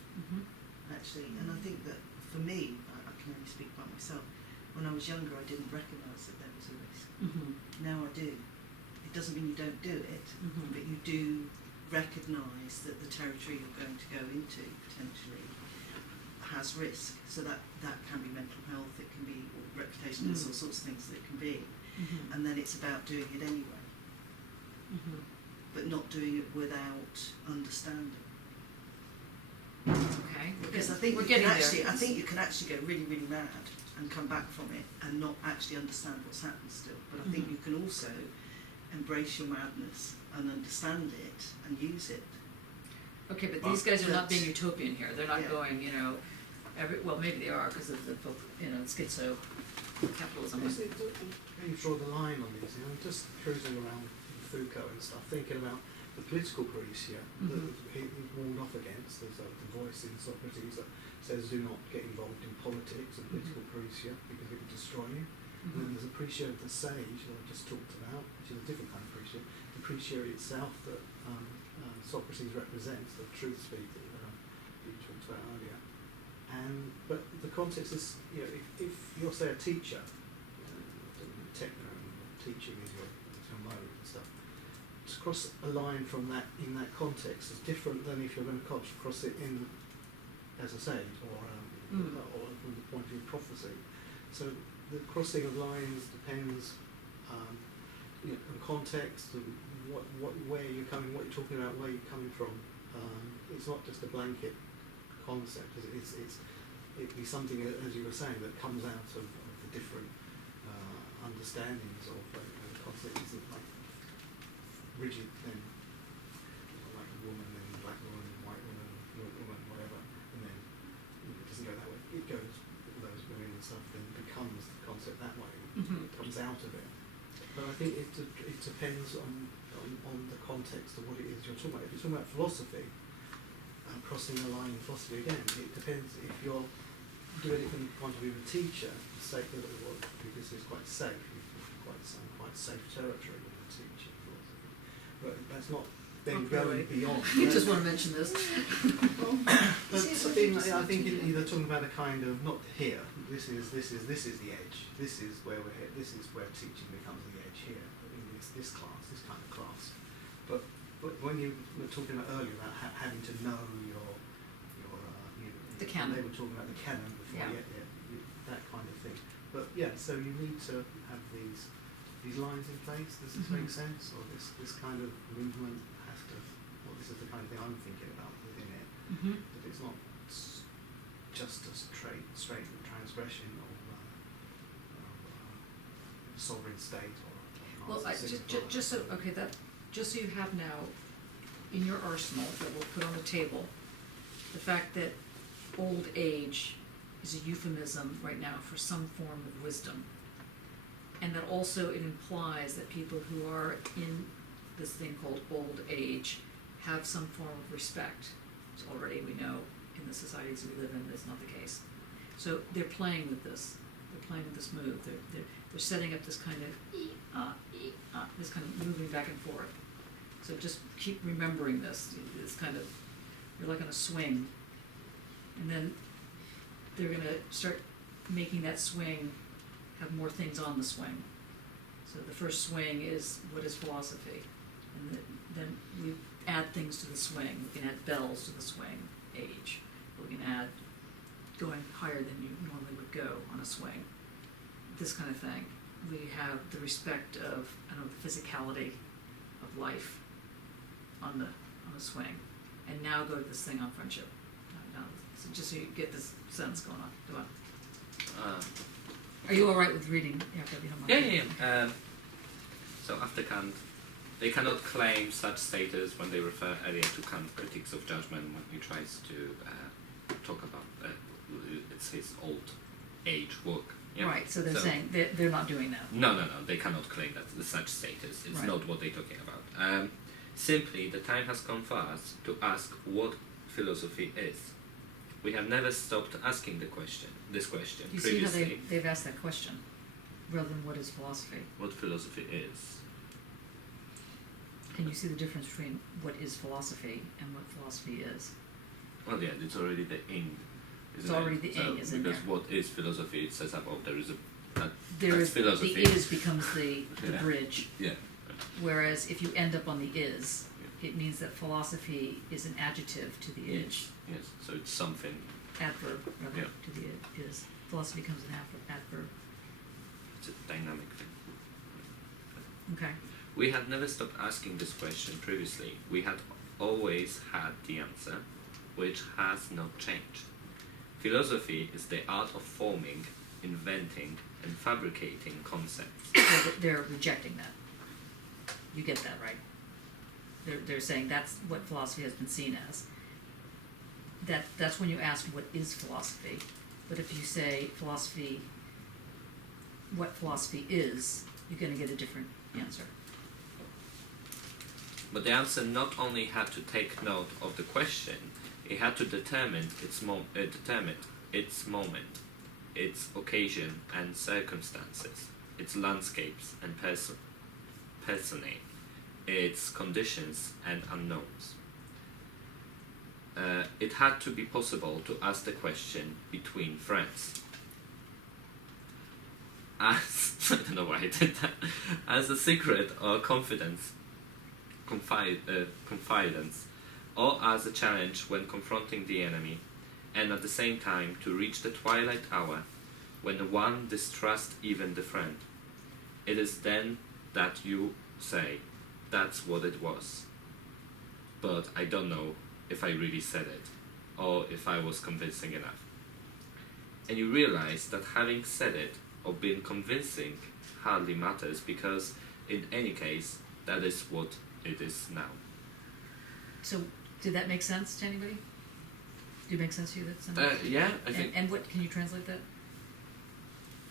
Actually, and I think that for me, I can only speak about myself. When I was younger, I didn't recognise that there was a risk. Now I do. It doesn't mean you don't do it, but you do recognise that the territory you're going to go into potentially has risk. So that can be mental health, it can be reputation, there's all sorts of things that it can be. And then it's about doing it anyway, but not doing it without understanding. Okay. Because I think we're you can getting actually, there. I think you can actually go really, really mad and come back from it and not actually understand what's happened still. But I think you can also embrace your madness and understand it and use it. Okay, but these guys are not being utopian here. They're not Yeah. going, well, maybe they are because of the, schizo capitalism. When you draw the line on these, just cruising around Foucault and stuff, thinking about the political parousia that he warned off against. There's the voice in Socrates that says do not get involved in politics and political parousia because it will destroy you. And then there's a parousia of the sage that I just talked about, which is a different kind of parousia. The parousia itself that Socrates represents, the truth speak that you talked about earlier. But the context is, if you're, say, a teacher, teaching is your mode and stuff, to cross a line from that in that context is different than if you're going to cross it in as a sage or from the point of view of prophecy. So the crossing of lines depends on context and where you're coming, what you're talking about, where you're coming from. It's not just a blanket concept. It'd be something, as you were saying, that comes out of the different understandings of the concept. Isn't like rigid, then like a woman, then black woman, white woman, whatever, and then it doesn't go that way. It goes those women and stuff, then becomes the concept that way. It comes out of it. But I think it depends on the context of what it is you're talking about. If you're talking about philosophy, crossing the line in philosophy again, it depends if you're doing it from the point of view of a teacher, because it's quite safe, quite safe territory when you're teaching philosophy. But that's not then going beyond. You just want to mention this. But I think you're talking about a kind of, not here, this is the edge. This is where we're here. This is where teaching becomes the edge here in this class, this kind of class. But when you were talking about earlier about having to know your the canon. They were talking about the canon before, that kind of thing. But so you need to have these lines in place. Does this make sense? Or this kind of movement has to. Well, this is the kind of thing I'm thinking about within it. That it's not just a straight transgression of sovereign state or. Well, just so you have now in your arsenal that we'll put on the table, the fact that old age is a euphemism right now for some form of wisdom, and that also it implies that people who are in this thing called old age have some form of respect. So already we know in the societies we live in that's not the case. So they're playing with this. They're playing with this move. They're setting up this kind of this kind of moving back and forth. So just keep remembering this. It's kind of, you're like on a swing, and then they're going to start making that swing have more things on the swing. So the first swing is, what is philosophy? And then we add things to the swing. We can add bells to the swing, age. We can add going higher than you normally would go on a swing. This kind of thing. We have the respect of, I don't know, the physicality of life on the swing. And now go to this thing on friendship. So just so you get this sense going on. Go on. Are you all right with reading? Yeah, if you don't mind. Yeah. So after Kant, they cannot claim such status when they refer earlier to Kant's Critiques of Judgment when he tries to talk about it's his old age work. Yeah? Right, so they're saying they're not doing that. No, they cannot claim that the such status. It's right. not what they're talking about. Simply, the time has come for us to ask what philosophy is. We have never stopped asking this question You previously. see how they've asked that question, rather than what is philosophy? What philosophy is. Can you see the difference between what is philosophy and what philosophy is? Well, yeah, it's already the ing. It's already the ing is in there. Because what is philosophy, it says above there is a There that's is philosophy. the is becomes the Yeah. bridge. Yeah. Whereas if you end up on the is, it means that philosophy is an adjective to the is. Yes, so it's something. Adverb, rather, Yeah. to the is. Philosophy becomes an adverb. It's a dynamic thing. Okay. We had never stopped asking this question previously. We had always had the answer, which has not changed. Philosophy is the art of forming, inventing, and fabricating concepts. So they're rejecting that. You get that, right? They're saying that's what philosophy has been seen as. That's when you ask what is philosophy. But if you say philosophy, what philosophy is, you're going to get a different answer. But the answer not only had to take note of the question, it had to determine its moment, its occasion and circumstances, its landscapes and personae, its conditions and unknowns. It had to be possible to ask the question between friends. As I don't know why I did that. As a secret or confidence, or as a challenge when confronting the enemy, and at the same time to reach the twilight hour when one distrusts even the friend. It is then that you say, that's what it was. But I don't know if I really said it, or if I was convincing enough. And you realize that having said it, or been convincing, hardly matters, because in any case, that is what it is now. So, did that make sense to anybody? Did it make sense to you? That Yeah, I think. And what can you translate that?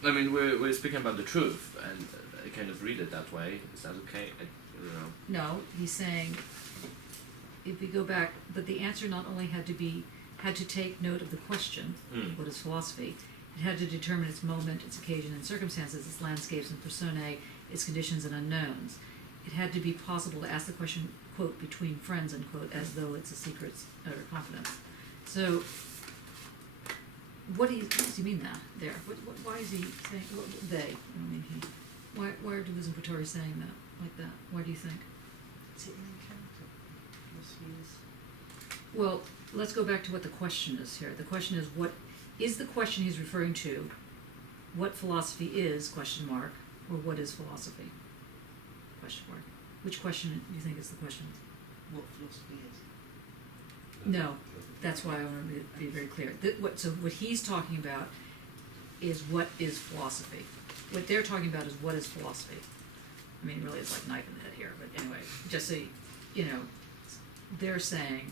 I mean, we're speaking about the truth, and I kind of read it that way. Is that okay? I don't know. No, he's saying if we go back, but the answer not only had to take note of the question, what is philosophy, it had to determine its moment, its occasion and circumstances, its landscapes and personae, its conditions and unknowns. It had to be possible to ask the question, quote, between friends, unquote, as though it's a secret or confidence. So, what does he mean there? Why is he saying, they, I mean he, why are Deleuze and Guattari saying that, like that? Why do you think? Is it an encounter? Philosophy is. Well, let's go back to what the question is here. The question is, what is the question he's referring to? What philosophy is, question mark, or what is philosophy? Question mark. Which question do you think is the question? What philosophy is. No, that's why I want to be very clear. So what he's talking about is what is philosophy. What they're talking about is what is philosophy. I mean, really, it's like knife in the head here. But anyway, just so you know, they're saying,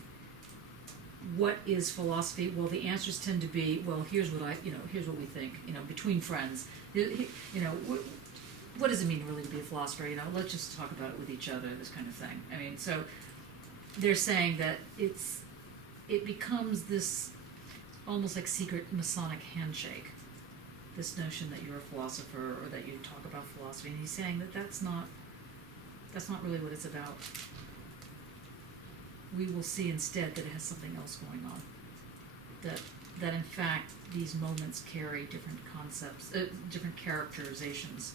what is philosophy? Well, the answers tend to be, well, here's what here's what we think. Between friends, what does it mean really to be a philosopher? Let's just talk about it with each other, this kind of thing. I mean, so they're saying that it becomes this almost like secret Masonic handshake this notion that you're a philosopher or that you talk about philosophy, and he's saying that that's not really what it's about. We will see instead that it has something else going on. That in fact these moments carry different concepts, different characterizations.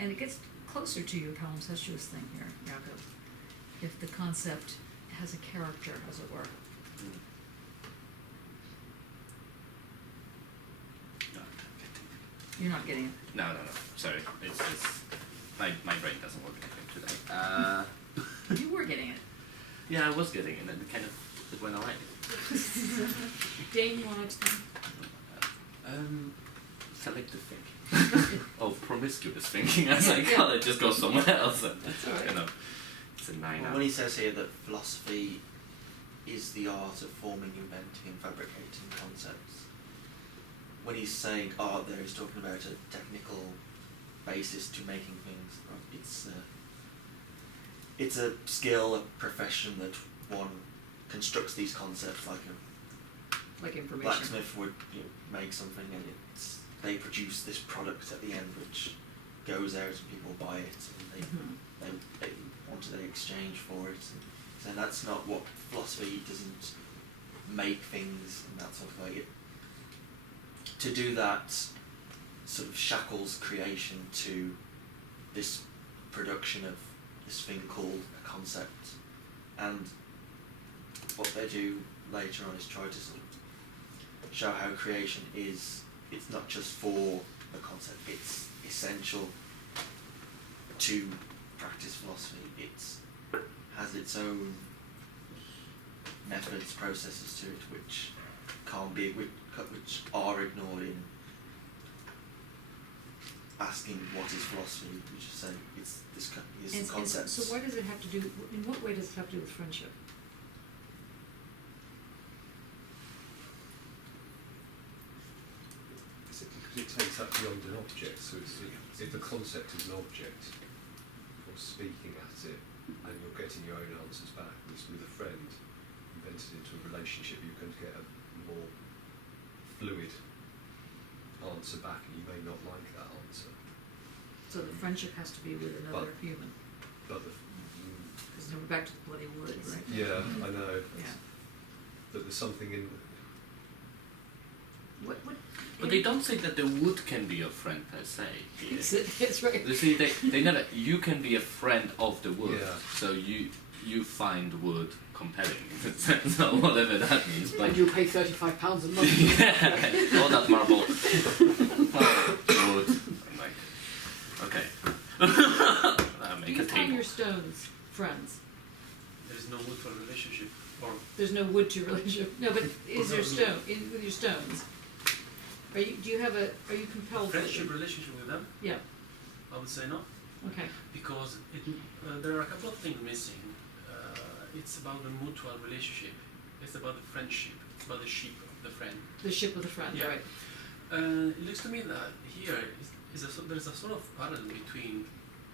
And it gets closer to your palimpsestuous thing here, Jakob. If the concept has a character, as it were. No, I'm not getting it. You're not getting it. No. Sorry, it's my brain doesn't work today. You were getting it. Yeah, I was getting it, and it went away. Dane, you want to explain? Selective thinking. Oh, promiscuous thinking, as I call it, just go somewhere else. And, That's all right. you know, it's a 9 Well, when he says here that philosophy is the art of forming, inventing and fabricating concepts, when he's saying art there, he's talking about a technical basis to making things. It's a skill, a profession that one constructs these concepts like Information. blacksmith would make something, and they produce this product at the end which goes out and people buy it, and they want to exchange for it. And that's not what philosophy doesn't make things and that sort of thing. To do that sort of shackles creation to this production of this thing called a concept. And what they do later on is try to sort of show how creation it's not just for the concept, it's essential to practice philosophy. It has its own methods, processes to it which are ignored in asking what is philosophy. We just say it's And concepts. so why does it have to do, in what way does it have to do with friendship? Because it takes that beyond an object. So if the concept is an object, you're speaking at it and you're getting your own answers back. With a friend, you've entered into a relationship, you're going to get a more fluid answer back, and you may not like that answer. So the friendship has to be with another human. But Because we're back to the bloody wood, right? yeah, I know. Yeah. But there's something in. What? But they don't say that the wood can be your friend per se. Here. It's right. You see, they never. You can be a friend of the wood. Yeah. So you find wood compelling, in a sense, or whatever that means. But And you pay £35 a month. yeah, all that marble. Wood. I'm like, okay. Do Make you a find table. your stones friends? There is no wood for a relationship. Or There's no wood to relationship. No, but is there with your stones? Are you compelled? friendship relationship with them, Yeah. I would say no. Okay. Because there are a couple of things missing. It's about the mutual relationship. It's about the friendship. It's about the ship of the friend. The ship with a friend, Yeah. right? It looks to me that here there's a sort of parallel between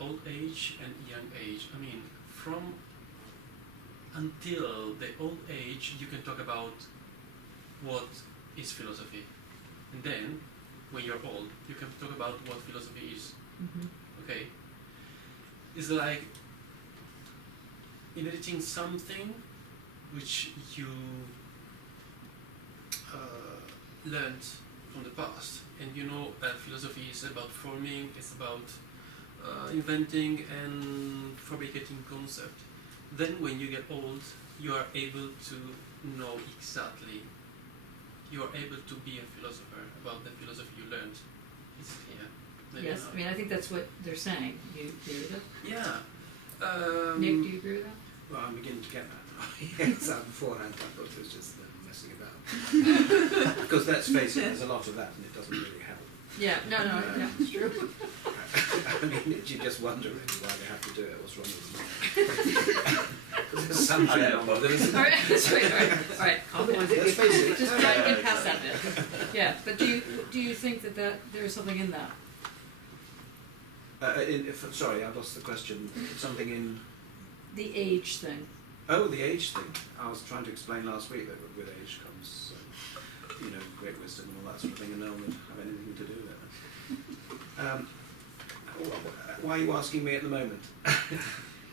old age and young age. I mean, until the old age, you can talk about what is philosophy. And then, when you're old, you can talk about what philosophy is. Mm-hmm. Okay? It's like inheriting something which you learned from the past. And you know that philosophy is about forming, it's about inventing and fabricating concept. Then when you get old, you are able to know exactly, you are able to be a philosopher about the philosophy you learned. It's here. Yes, I mean, I think that's what they're saying. You agree with that? Yeah. Nick, do you agree with that? Well, I'm beginning to get that. So beforehand, I thought it was just messing about. Because let's face it, there's a lot of that, and it doesn't really help. Yeah, no, it's true. I mean, you just wonder really why they have to do it. What's wrong with them? Because there's something wrong with it, isn't All there? right, that's right, all right. Otherwise, let's face it. Just try and get past that bit. Yeah, but do you think that there is something in that? Sorry, I lost the question. Something in... The age thing. Oh, the age thing. I was trying to explain last week that with age comes you know, great wisdom and all that sort of thing, and no one would have anything to do with it. Why are you asking me at the moment?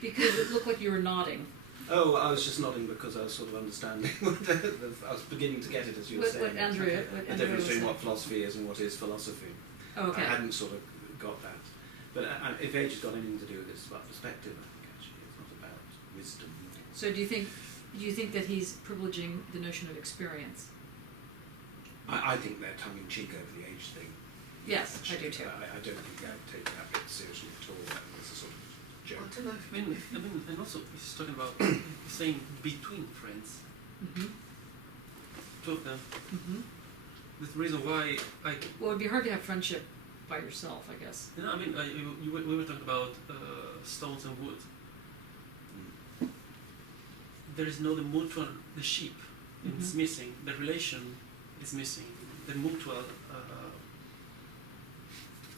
Because it looked like you were nodding. Oh, I was just nodding because I was sort of understanding. I was beginning to get it as you were saying. What Andrea the difference was between saying. what philosophy is and what is philosophy. Oh, okay. I hadn't sort of got that. But if age has got anything to do with it, it's about perspective, I think, actually. It's not about wisdom. So do you think that he's privileging the notion of experience? I think they're tongue-in-cheek over the age thing. Yes, I actually. do too. I don't think I take that bit seriously at all. It's a sort of I joke. don't know. I mean, and also he's talking about saying between friends, Mm-hmm. two of them. Mm-hmm. That's the reason why I. Well, it'd be hard to have friendship by yourself, I guess. You know, I mean, we were talking about stones and wood. There is no the mutual, the sheep is Mhm. missing, the relation is missing, the mutual.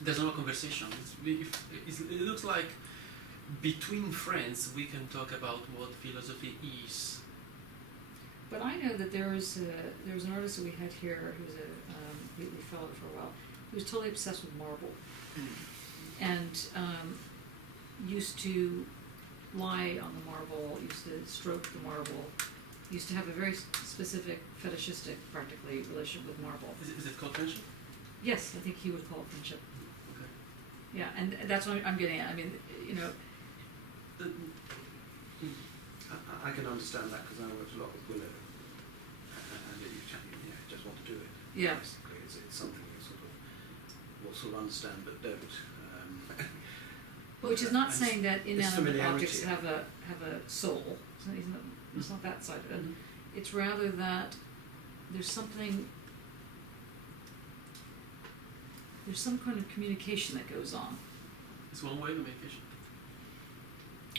There's no conversation. It looks like between friends we can talk about what philosophy is. But I know that there was an artist that we had here who was we followed for a while. He was totally obsessed with marble, and used to lie on the marble, used to stroke the marble, used to have a very specific fetishistic, practically, relationship with marble. Is it called friendship? Yes, I think he would call it friendship. Okay. Yeah, and that's what I'm getting at. I mean, you know, I can understand that because I worked a lot with Willow, and you just want to do it. Yeah. Basically, it's something you sort of understand but don't. which is not and saying that it's inanimate familiarity. objects have a soul. It's not that side of it. Mhm. It's rather that there's some kind of communication that goes on. It's one way communication.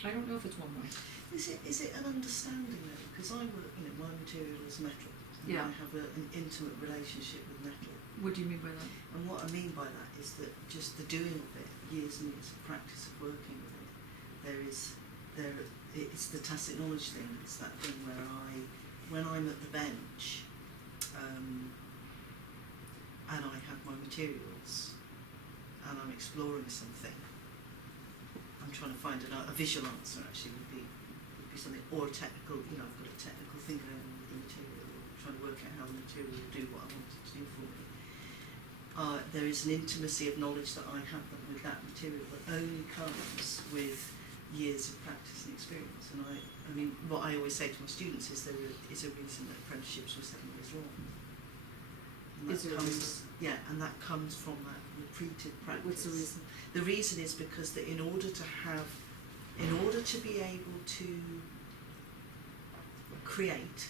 I don't know if it's one way. Is it an understanding though? Because I work, my material is metal. And Yeah. I have an intimate relationship with metal. What do you mean by that? And what I mean by that is that just the doing of it, years and years of practice of working with it, it's the tacit knowledge thing. It's that thing where when I'm at the bench, and I have my materials, and I'm exploring something, I'm trying to find a visual answer. Actually, would be something, or a technical. I've got a technical thing going on with the material, trying to work out how the material will do what I want it to do for me. There is an intimacy of knowledge that I have with that material that only comes with years of practice and experience. And I mean, what I always say to my students is there is a reason that apprenticeships were 7 years long. And Is there a reason? Yeah, and that comes from that repeated practice. What's the reason? The reason is because that in order to be able to create,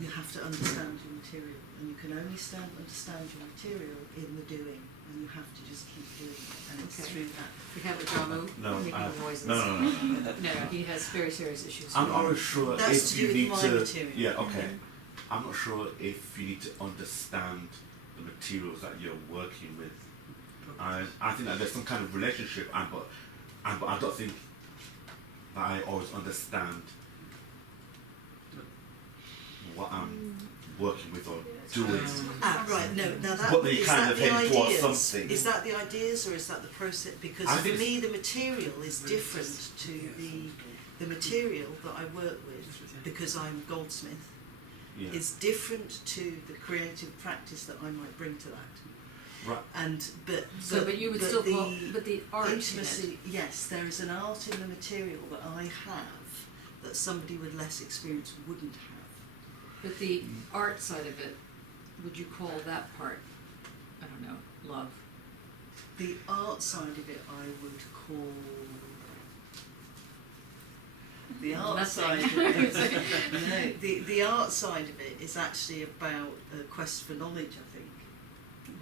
you have to understand your material, and you can only understand your material in the doing, and you have to just keep doing it, and it's Okay. through that. We have a Bravo No, making I- noises. no. No, he has very serious issues. I'm not sure That's if to do you with need my to. material. Yeah, okay. I'm not sure if you need to understand the materials that you're working with. I think that there's some kind of relationship, but I don't think that I always understand what I'm working with or doing. Right, no, now that, But they is kind that of the head towards ideas? something. Is that the ideas or is that the process? Because I for think me the material is different to the material that I work with, because I'm a goldsmith, Yeah. is different to the creative practice that I might bring to that. Right. But you would still call the art in it. intimacy, yes, there is an art in the material that I have that somebody with less experience wouldn't have. But the art side of it, would you call that part, I don't know, love? The art side of it I would call... The art Nothing. side of it, the art side of it is actually about a quest for knowledge, I think,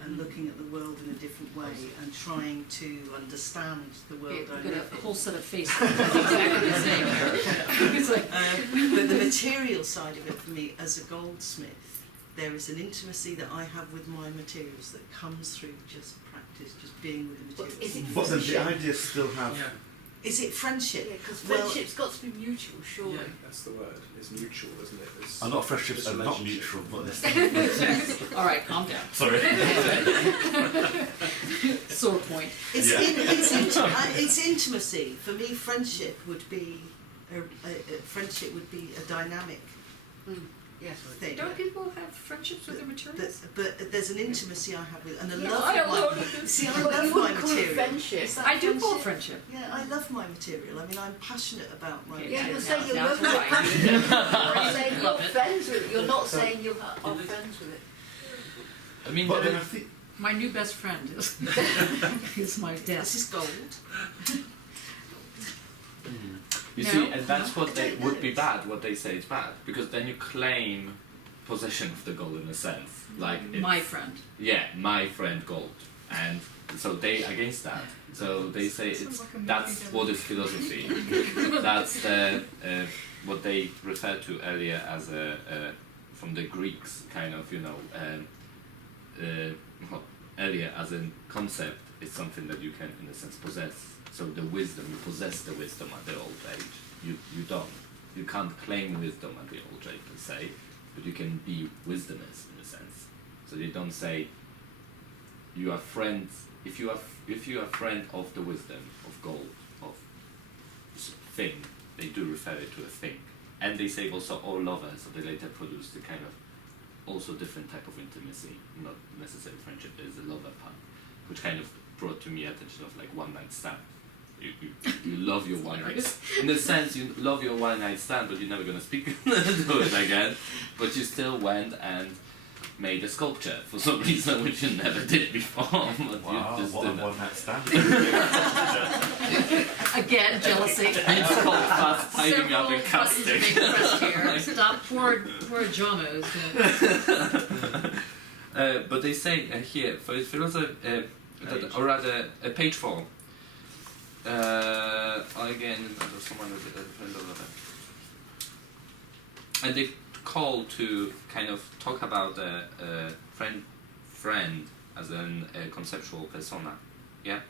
and looking at the world in a different way and trying to understand the world You've I got live a in. whole set of faces. That's exactly the same. It's like, But the material side of it for me, as a goldsmith, there is an intimacy that I have with my materials that comes through just practice, just being with the materials. Is it But then the friendship? ideas still have. Yeah. Is it friendship? Yeah, because Well- friendship's got to be mutual, surely. Yeah, that's the word. It's mutual, isn't it? It's A lot of friendships it's are not relationship. mutual, but they're All right, calm down. sorry. Sore point. It's, Yeah. it's intimacy. For me, friendship would be friendship would be a dynamic Yes. thing. Don't people have friendships with their materials? But there's an intimacy I have with and a Yeah, love I of my. don't See, I But love you my wouldn't call it material. friendship. Is that I do call it friendship? friendship. Yeah, I love my material. I mean, I'm passionate about my Okay, Yeah, material. you're saying you Now love to it. right. You're saying you're Love it. friends with it. You're not saying you are friends with it. I mean, But there then I is- think My new best friend is is my This desk. is gold. You No, see, and that's no, what I they don't would know. be bad. What they say is bad because then you claim possession of the gold in a sense, like My it's- friend. yeah, my friend gold, and so they against that. So they say Sounds it's like a movie that's villain. what is philosophy. That's what they referred to earlier as from the Greeks, kind of well, earlier as a concept is something that you can in a sense possess. So the wisdom, you possess the wisdom at the old age. You don't. You can't claim wisdom at the old age per se, but you can be wisdomers in a sense. So they don't say you are friends. If you are friend of the wisdom of gold of thing, they do refer it to a thing, and they say also all lovers. So they later produce the kind of also different type of intimacy, not necessarily friendship. There's a lover part, which kind of brought to me attention of like one night stand. You love your one night in a sense you love your one night stand, but you're never gonna speak to it again. But you still went and made a sculpture for some reason which you never did before. But wow, you just what a did it. one night stand. Again, jealousy. It's called fast typing up Several and buttons casting. being pressed here. Stop. Poor Jono's. But they say here for philosophy, or rather, page 4. Again, someone with a friend of and they call to kind of talk about friend as a conceptual persona. Yeah.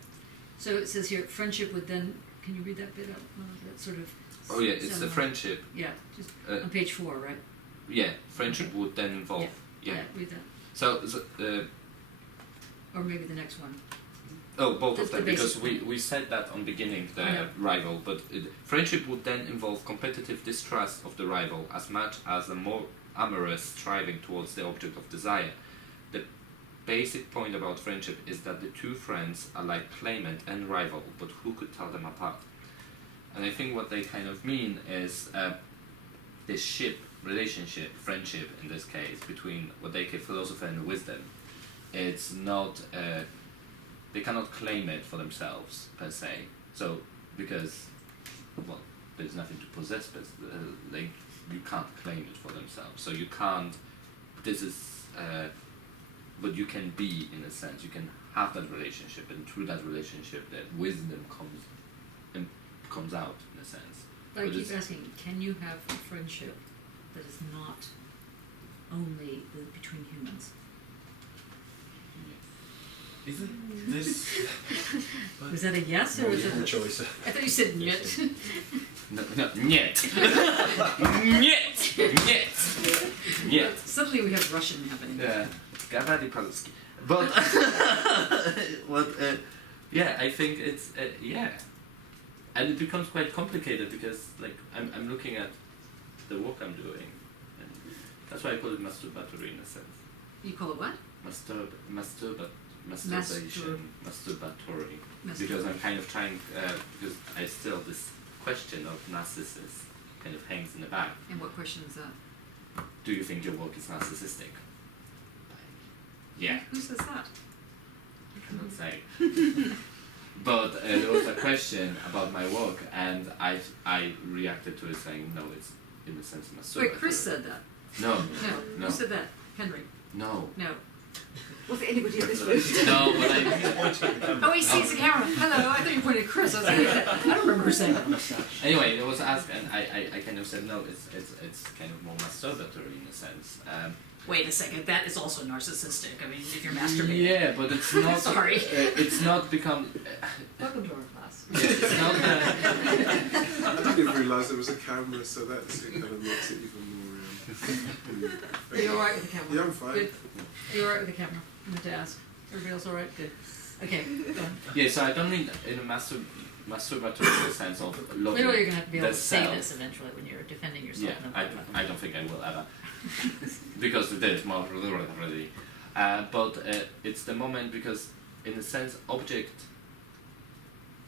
So it says here, friendship would then. Can you read that bit out? That sort of. Oh yeah, it's the seminar. friendship. Yeah, just Uh, on page 4, right? Yeah, friendship Okay. would then involve. Yeah. Read that. So Or maybe the next one. oh, both That's of them, the because basic we said that on beginning the I know. rival, but friendship would then involve competitive distrust of the rival as much as a more amorous striving towards the object of desire. The basic point about friendship is that the two friends are like claimant and rival, but who could tell them apart? And I think what they kind of mean is this relationship, friendship in this case, between what they call philosophy and wisdom. It's not, they cannot claim it for themselves per se. So, because, well, there's nothing to possess, but you can't claim it for themselves. So you can't, but you can be, in a sense, you can have that relationship, and through that relationship, that wisdom comes out, in a sense. But I But keep it's- asking, can you have a friendship that is not only between humans? Isn't this? Was that a yes or was it Multiple a choice. I thought you said niet. No, niet. Niet. Suddenly we have Russian happening. Yeah, Guattari Polski. But yeah, I think it's yeah, and it becomes quite complicated because like I'm looking at the work I'm doing, and that's why I call it masturbatory in a sense. You call it what? Masturbatory. Masturb- Because I'm kind of trying because I still this question of narcissist kind of hangs in the back. And what question is that? Do you think your work is narcissistic? Yeah. Who says that? I cannot say. But there was a question about my work, and I reacted to it saying no, it's in a sense masturbatory. Wait, Chris said that. No. No. Who said that? Henry. No. No. Was it anybody in this room? No, but I. Oh, he sees the camera. Hello, I thought you pointed at Chris. I was like, I don't remember her saying that. Anyway, it was asked, and I kind of said no. It's kind of more masturbatory in a sense. Wait a second, that is also narcissistic. I mean, if you're masturbating. Yeah, but it's not. Sorry. It's not become. Welcome to our class. it's not I didn't even realise there was a camera, so that's it kind of makes it even more. Are you alright with the camera? Yeah, I'm fine. Good. Are you alright with the camera? I meant to ask. Everybody else alright? Good. Okay, go on. Yeah, so I don't mean in a masturbatory sense of loving Clearly you're going to have to be able the to say self. this eventually when you're defending yourself. Yeah, No problem. I don't think I will ever. Because it is more already. But it's the moment because, in a sense, object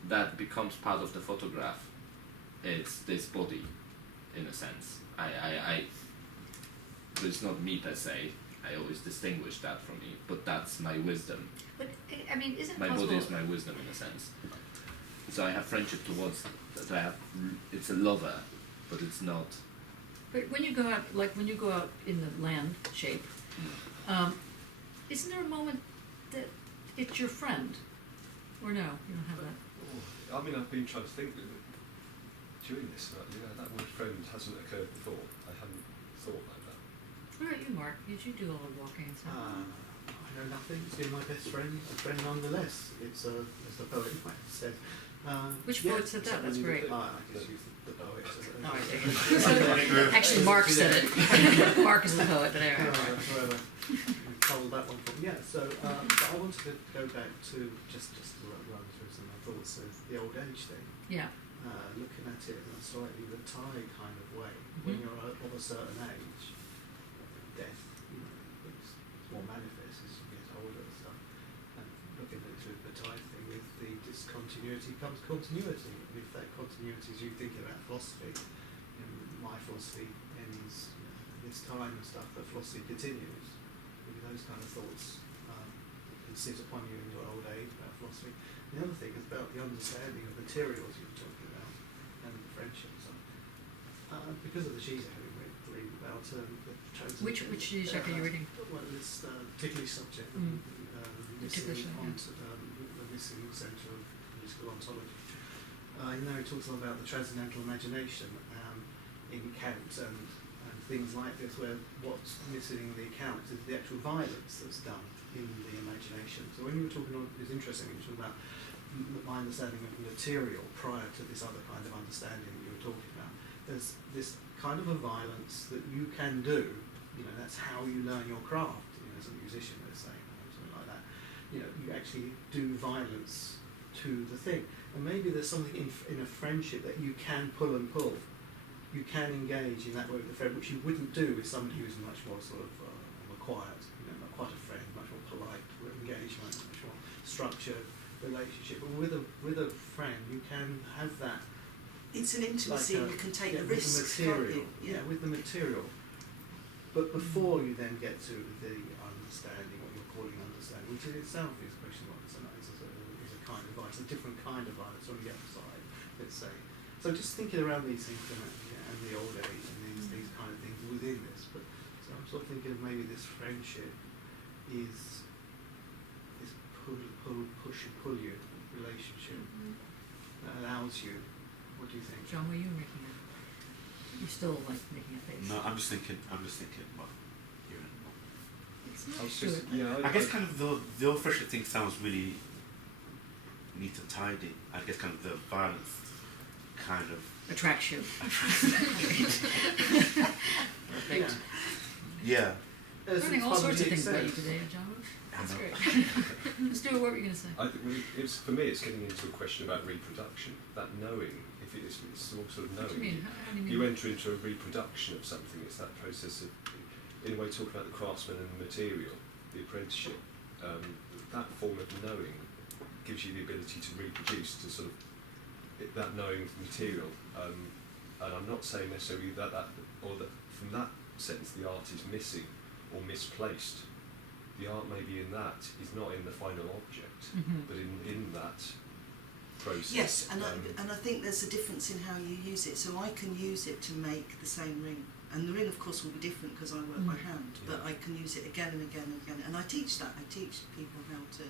that becomes part of the photograph, it's this body, in a sense. It's not me per se. I always distinguish that from me, but that's my wisdom. But, I mean, is it My possible... body is my wisdom, in a sense. So I have friendship towards that. It's a lover, but it's not. But when you go out, like when you go out in the land shape, isn't there a moment that it's your friend? Or no, you don't have that? I mean, I've been trying to think during this, but that word friend hasn't occurred before. I hadn't thought like that. What about you, Mark? Did you do all the walking and stuff? I know nothing. It's been my best friend, a friend nonetheless. It's as the poet might have said. Which yeah, poet said that? That's great. I just use the poet. No, I take it. Actually, Mark said it. Mark is the poet, but anyway. Whoever told that one from. Yeah, so but I wanted to go back to just to run through some of my thoughts of the old age thing. Yeah. Looking at it in a slightly retired kind of way. When you're of a certain age, death, it's more manifest as you get older and stuff. And looking at it through the tide thing, with the discontinuity comes continuity. And if that continuity is you thinking about philosophy, my philosophy ends this time and stuff, but philosophy continues. With those kind of thoughts can sit upon you in your old age about philosophy. The other thing is about the understanding of materials you were talking about and the friendships. Because of the Zizek having read about the Which Zizek are you reading? Well, this particularly subject, Particular the missing centre of musical ontology. He talks a lot about the transcendental imagination in Kant and things like this, where what's missing in the account is the actual violence that's done in the imagination. So when you were talking, it was interesting when you were talking about my understanding of material prior to this other kind of understanding that you were talking about. There's this kind of a violence that you can do. That's how you learn your craft. As a musician, let's say, something like that. You actually do violence to the thing, and maybe there's something in a friendship that you can pull and pull. You can engage in that way with a friend, which you wouldn't do with somebody who's much more sort of quiet, not quite a friend, much more polite, engagement, much more structured relationship. But with a friend, you can have that. It's an intimacy, like you can take the with risks, the material, can't you? with the material. But before you then get to the understanding, what you're calling understanding, which in itself is a question mark, is a kind of violence, a different kind of violence on the other side, let's say. So just thinking around these things and the old age and these kind of things within this. But so I'm sort of thinking of maybe this friendship is push and pull you relationship that allows you. What do you think? John, were you making a... You're still making a face. No, I'm just thinking what you're It's I not was sure. just, I guess kind of the old friendship thing sounds really neat and tidy. I guess kind of the violence kind of Attracts you. Perfect. yeah. Learning all sorts of things about you today, John. That's I know. great. Stuart, what were you going to say? I think for me, it's getting into a question about reproduction. That knowing, if it's all sort of What do you knowing. mean? How do you mean? You enter into a reproduction of something. It's that process of, in a way, talking about the craftsman and the material, the apprenticeship. That form of knowing gives you the ability to reproduce, to sort of that knowing material. And I'm not saying necessarily that from that sense the art is missing or misplaced. The art maybe in that is not in the final object, but in that process. Yes, and I think there's a difference in how you use it. So I can use it to make the same ring, and the ring, of course, will be different because I work by hand. But I can use it again and again and again, and I teach that. I teach people how to.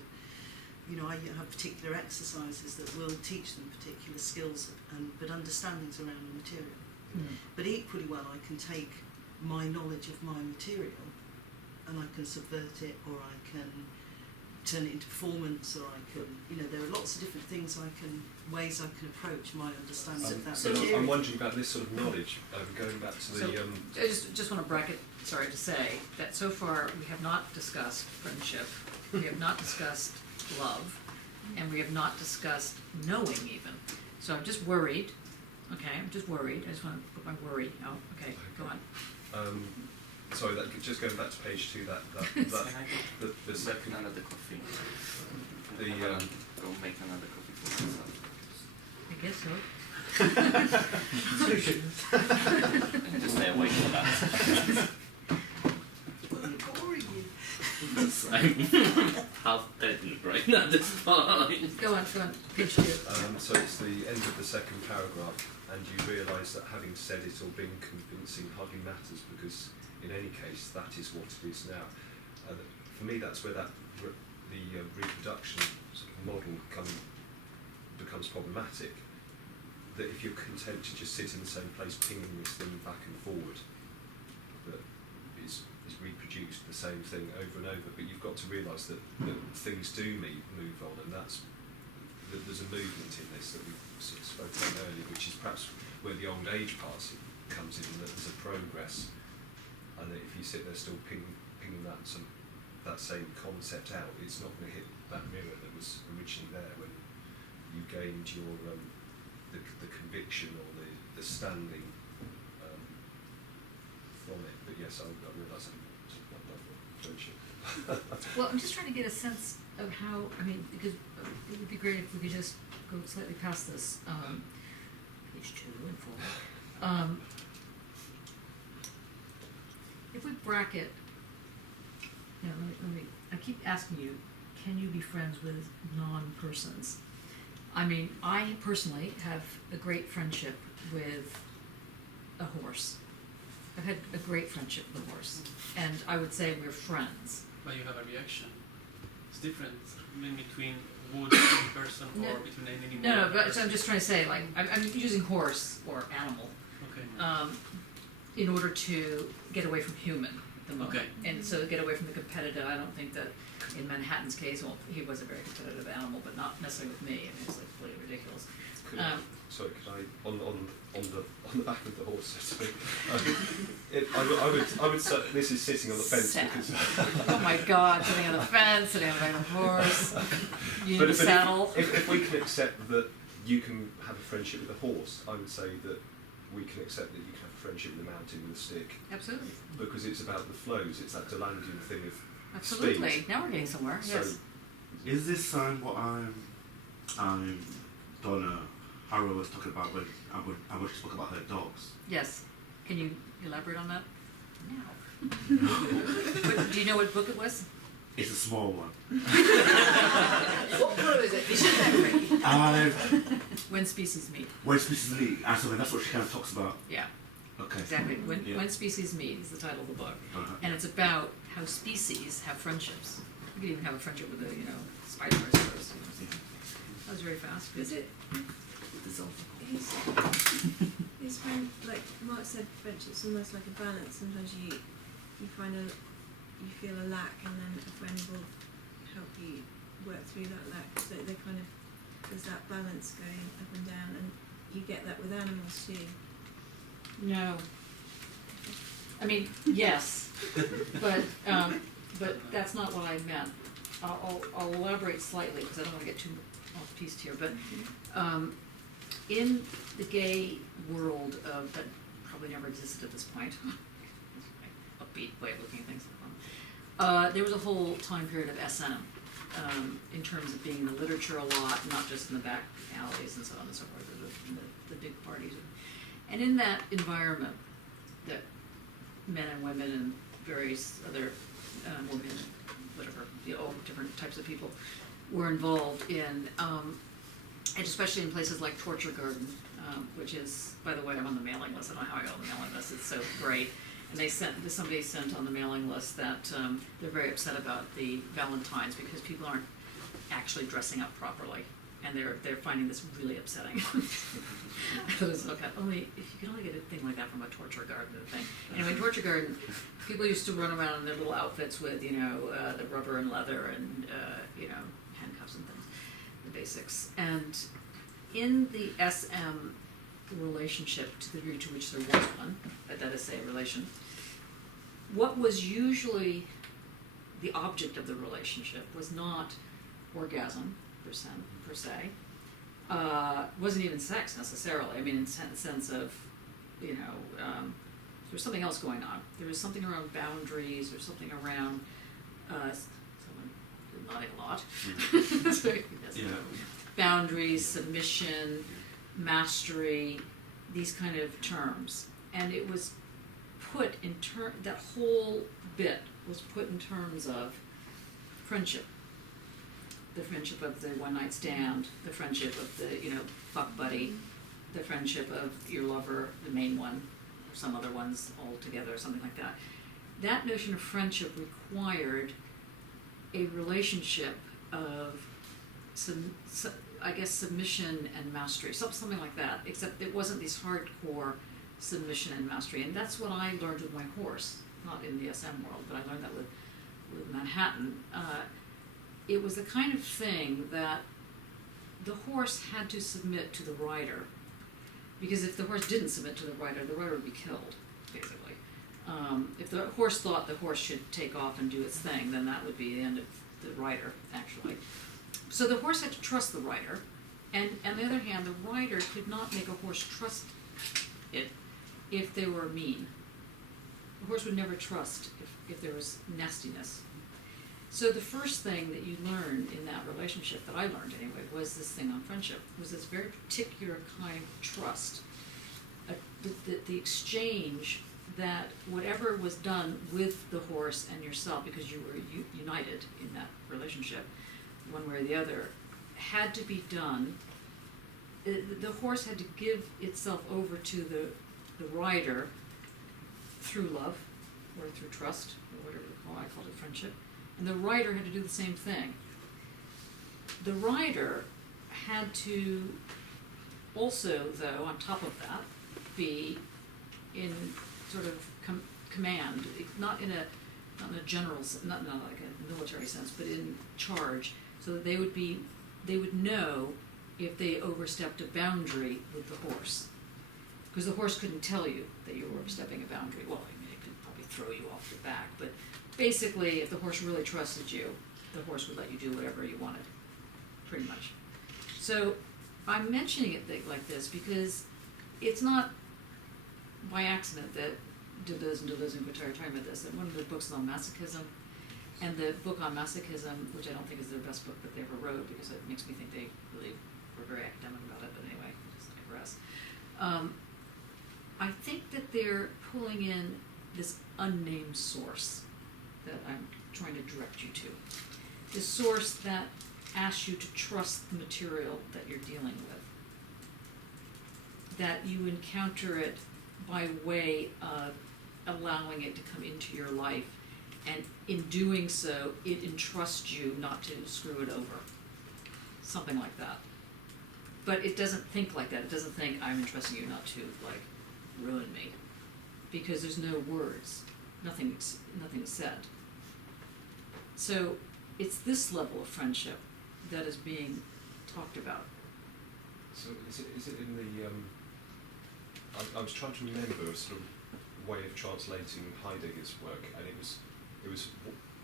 I have particular exercises that will teach them particular skills, but understandings around the material. But equally well, I can take my knowledge of my material and I can subvert it, or I can turn it into performance, or I can, you know, there are lots of different ways I can approach my understanding of that so but material. I'm wondering about this sort of knowledge, going back to the... So, I just want to bracket, sorry to say, that so far we have not discussed friendship, we have not discussed love, and we have not discussed knowing even. So I'm just worried, okay, I just want to put my worry out, okay, go on. Sorry, just going back to page 2, the Can I the go second... make another coffee? The, Go make another coffee for myself. I guess so. And just stay awake for that. I'm boring you. I'm half dead right now at this point. Go on, page 2. so it's the end of the second paragraph, and you realise that having said it or been convincing hardly matters, because in any case that is what it is now. For me, that's where the reproduction sort of model becomes problematic. That if you're content to just sit in the same place pinging this thing back and forward, that is reproduced the same thing over and over, but you've got to realise that things do move on, and that there's a movement in this that we sort of spoke about earlier, which is perhaps where the old age part comes in, that there's a progress, and that if you sit there still pinging that same concept out, it's not going to hit that mirror that was originally there when you gained your the conviction or the standing from it. But yes, I realise I'm sort of not friendship. Well, I'm just trying to get a sense of how, I mean, because it would be great if we could just go slightly past this, page 2 and 4. If we bracket, you know, let me, I keep asking you, can you be friends with non-persons? I mean, I personally have a great friendship with a horse. I've had a great friendship with a horse, and I would say we're friends. But you have a reaction. It's different between wood and person or between any animal. No, and but so person. I'm just trying to say, like, I'm using horse or animal Okay. in order to get away from human at the moment. Okay. And so get away from the competitive. I don't think that in Manhattan's case, well, he was a very competitive animal, but not necessarily with me. I mean, it's like completely ridiculous. Could I, on the back of the horse, so to speak, I would say this is sitting on the fence Sad. because. Oh my God, sitting on the fence, sitting on the back of the horse, you But need a saddle. if we can accept that you can have a friendship with a horse, I would say that we can accept that you can have a friendship with a mountain with a stick, Absolutely. because it's about the flows. It's that Delandian thing of Absolutely. speed. Now we're getting somewhere. So Yes. Is this what Donna Harrow was talking about when I would spoke about her dogs? Yes. Can you elaborate on that? No. But do you know what book it was? It's a small one. What colour is it? You should know. When species meet. When species meet, and so that's what she kind of talks about. Yeah. Okay. Exactly. Yeah. When species meet is the title of the book, Uh-huh. and it's about how species have friendships. You could even have a friendship with a spider, I suppose. That was very fast. Is it? It's when, like Mark said, friendship's almost like a balance. Sometimes you feel a lack, and then a friend will help you work through that lack. So they kind of, there's that balance going up and down, and you get that with animals too. No. I mean, yes, but that's not what I meant. I'll elaborate slightly because I don't want to get too off-piste here. But in the gay world that probably never existed at this point, upbeat way of looking at things. There was a whole time period of SM in terms of being in the literature a lot, not just in the back alleys and so on and so forth, in the big parties. And in that environment that men and women and various other women, whatever, different types of people were involved in, and especially in places like Torture Garden, which is, by the way, I'm on the mailing list. I don't know how I got on the mailing list. It's so great. And somebody sent on the mailing list that they're very upset about the Valentines because people aren't actually dressing up properly. and they're finding this really upsetting. I thought it was okay. Only if you can only get a thing like that from a torture garden thing. Anyway, torture garden, people used to run around in their little outfits with the rubber and leather and handcuffs and things, the basics. And in the SM relationship, to the degree to which there was one, that is, say, a relation, what was usually the object of the relationship was not orgasm per se. Wasn't even sex necessarily. I mean, in the sense of, there was something else going on. There was something around boundaries or something around, someone nodding a lot. So, yes, boundaries, submission, mastery, these kind of terms. And it was put in that whole bit was put in terms of friendship. The friendship of the one night stand, the friendship of the, fuck buddy, the friendship of your lover, the main one, or some other ones all together, or something like that. That notion of friendship required a relationship of submission and mastery, something like that, except it wasn't these hardcore submission and mastery. And that's what I learned with my horse, not in the SM world, but I learned that with Manhattan. It was the kind of thing that the horse had to submit to the rider, because if the horse didn't submit to the rider would be killed, basically. If the horse thought the horse should take off and do its thing, then that would be the end of the rider, actually. So the horse had to trust the rider, and on the other hand, the rider could not make a horse trust it if they were mean. The horse would never trust if there was nastiness. So the first thing that you learn in that relationship, that I learned anyway, was this thing on friendship, was this very particular kind of trust. The exchange that whatever was done with the horse and yourself, because you were united in that relationship, one way or the other, had to be done. The horse had to give itself over to the rider through love, or through trust, or whatever you call it. I called it friendship. And the rider had to do the same thing. The rider had to also, though, on top of that, be in sort of command, not in a general, not like a military sense, but in charge, so that they would know if they overstepped a boundary with the horse. Because the horse couldn't tell you that you were overstepping a boundary. Well, I mean, it could probably throw you off your back, but basically, if the horse really trusted you, the horse would let you do whatever you wanted, pretty much. So I'm mentioning it like this because it's not by accident that Deleuze and Guattari are talking about this. That one of the books is on masochism, and the book on masochism, which I don't think is their best book that they ever wrote, because it makes me think they really were very academic about it, but anyway, just digress. I think that they're pulling in this unnamed source that I'm trying to direct you to. The source that asks you to trust the material that you're dealing with. That you encounter it by way of allowing it to come into your life, and in doing so, it entrusts you not to screw it over. Something like that. But it doesn't think like that. It doesn't think, I'm entrusting you not to, ruin me. Because there's no words. Nothing is said. So it's this level of friendship that is being talked about. So is it in the I was trying to remember a sort of way of translating Heidegger's work, and it was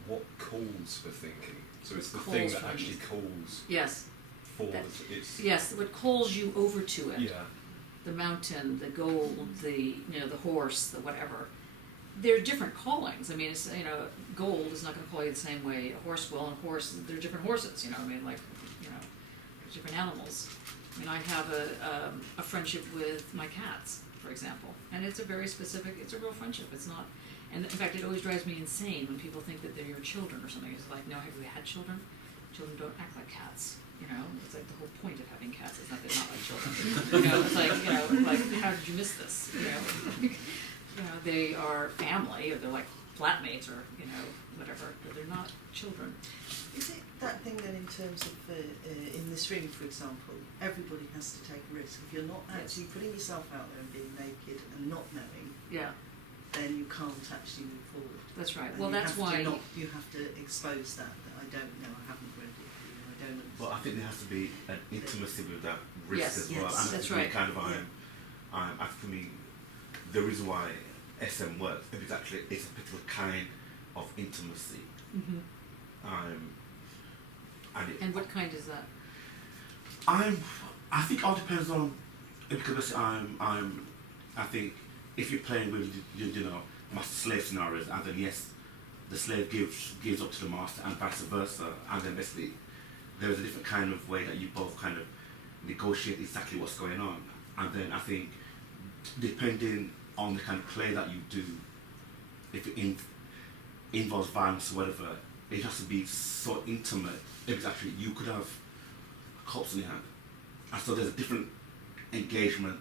what calls for thinking. So it's the thing that actually calls. Yes. Yes, what calls you over to it. Yeah. The mountain, the gold, the horse, the whatever. There are different callings. I mean, it's, gold is not going to call you the same way a horse will, and there are different horses. There's different animals. I mean, I have a friendship with my cats, for example, and it's a very specific. It's a real friendship. It's not, and in fact, it always drives me insane when people think that they're your children or something. It's like, no, have you had children? Children don't act like cats. It's like the whole point of having cats is that they're not like children. It's like, how did you miss this? They are family, or they're like flatmates or, you know, whatever, but they're not children. Is it that thing then in terms of, in this room, for example, everybody has to take a risk. If you're not actually putting yourself out there and being naked and not knowing, Yeah, then you can't actually move forward. that's right. And Well, you that's have to why. you have to expose that I don't know, I haven't read it, I don't understand. But I think there has to be an intimacy with that risk Yes, as well. yes, And that's for me, right. kind of, I for me, the reason why SM works is actually it's a particular kind of intimacy. Mhm. And what kind is that? I think it all depends on, because I think if you're playing with, you know, master slave scenarios, and then yes, the slave gives up to the master and vice versa, and then basically there is a different kind of way that you both kind of negotiate exactly what's going on. And then I think depending on the kind of play that you do, if it involves violence or whatever, it has to be so intimate. If it's actually, you could have a corpse in your hand. And so there's a different engagement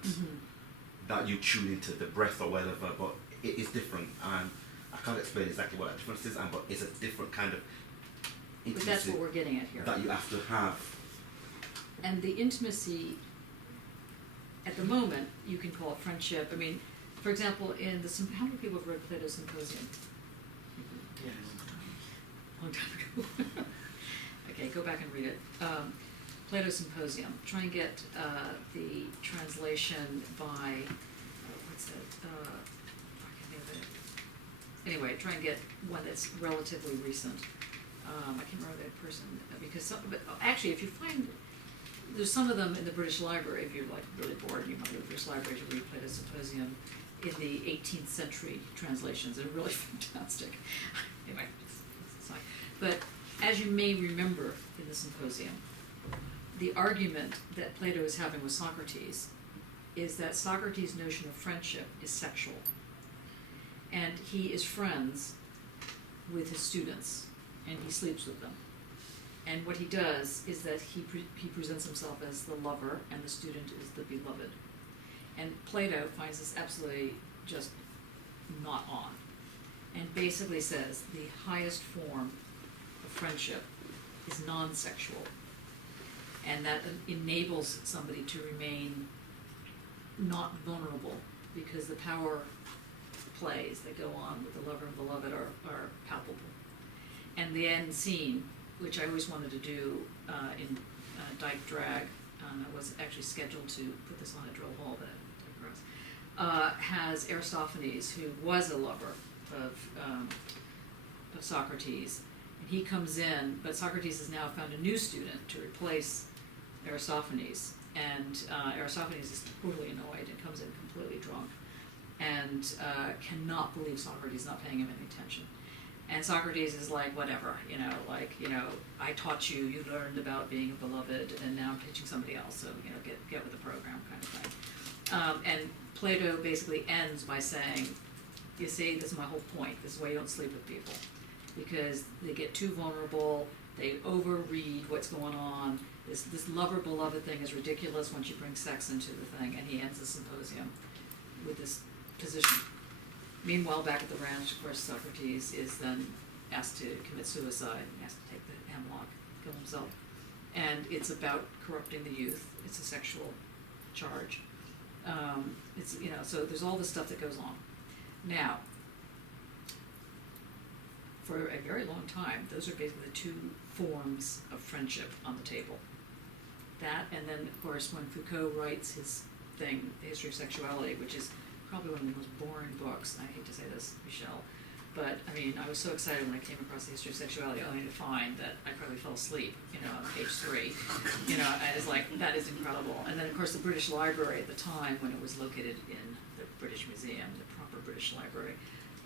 that you tune into, the breath or whatever, but it is different. And I can't explain exactly what that difference is, but it's a different kind of But intimacy that's what we're getting at here. that you have to have. And the intimacy, at the moment, you can call it friendship. I mean, for example, in the how many people have read Plato's Symposium? Yes. Long time ago. Okay, go back and read it. Plato's Symposium. Try and get the translation by what's it? I can't think of it. Anyway, try and get one that's relatively recent. I can't remember that person because some. But actually, if you find there's some of them in the British Library. If you're like really bored, you might go to the British Library to read Plato's Symposium in the 18th century translations. They're really fantastic. Anyway, it's fine. But as you may remember in the Symposium, the argument that Plato is having with Socrates is that Socrates' notion of friendship is sexual. And he is friends with his students, and he sleeps with them. And what he does is that he presents himself as the lover, and the student is the beloved. And Plato finds this absolutely just not on, and basically says the highest form of friendship is non-sexual, and that enables somebody to remain not vulnerable, because the power plays that go on with the lover and beloved are palpable. And the end scene, which I always wanted to do in Dyke Drag, I was actually scheduled to put this on at Drill Hall, but I digress, has Aristophanes, who was a lover of Socrates, and he comes in, but Socrates has now found a new student to replace Aristophanes, and Aristophanes is totally annoyed and comes in completely drunk, and cannot believe Socrates not paying him any attention. And Socrates is like, whatever, I taught you, you learned about being a beloved, and now I'm teaching somebody else, so, get with the program kind of thing. And Plato basically ends by saying, you see, this is my whole point, this is why you don't sleep with people. Because they get too vulnerable, they overread what's going on, this lover-beloved thing is ridiculous once you bring sex into the thing, and he ends the symposium with this position. Meanwhile, back at the ranch, of course, Socrates is then asked to commit suicide, and has to take the hemlock, kill himself. And it's about corrupting the youth. It's a sexual charge. So there's all this stuff that goes on. Now, for a very long time, those are basically the two forms of friendship on the table. That, and then, of course, when Foucault writes his thing, The History of Sexuality, which is probably one of the most boring books, I hate to say this, Michelle, but I mean, I was so excited when I came across The History of Sexuality, only to find that I probably fell asleep, on page 3. I was like, that is incredible. And then, of course, the British Library at the time, when it was located in the British Museum, the proper British Library,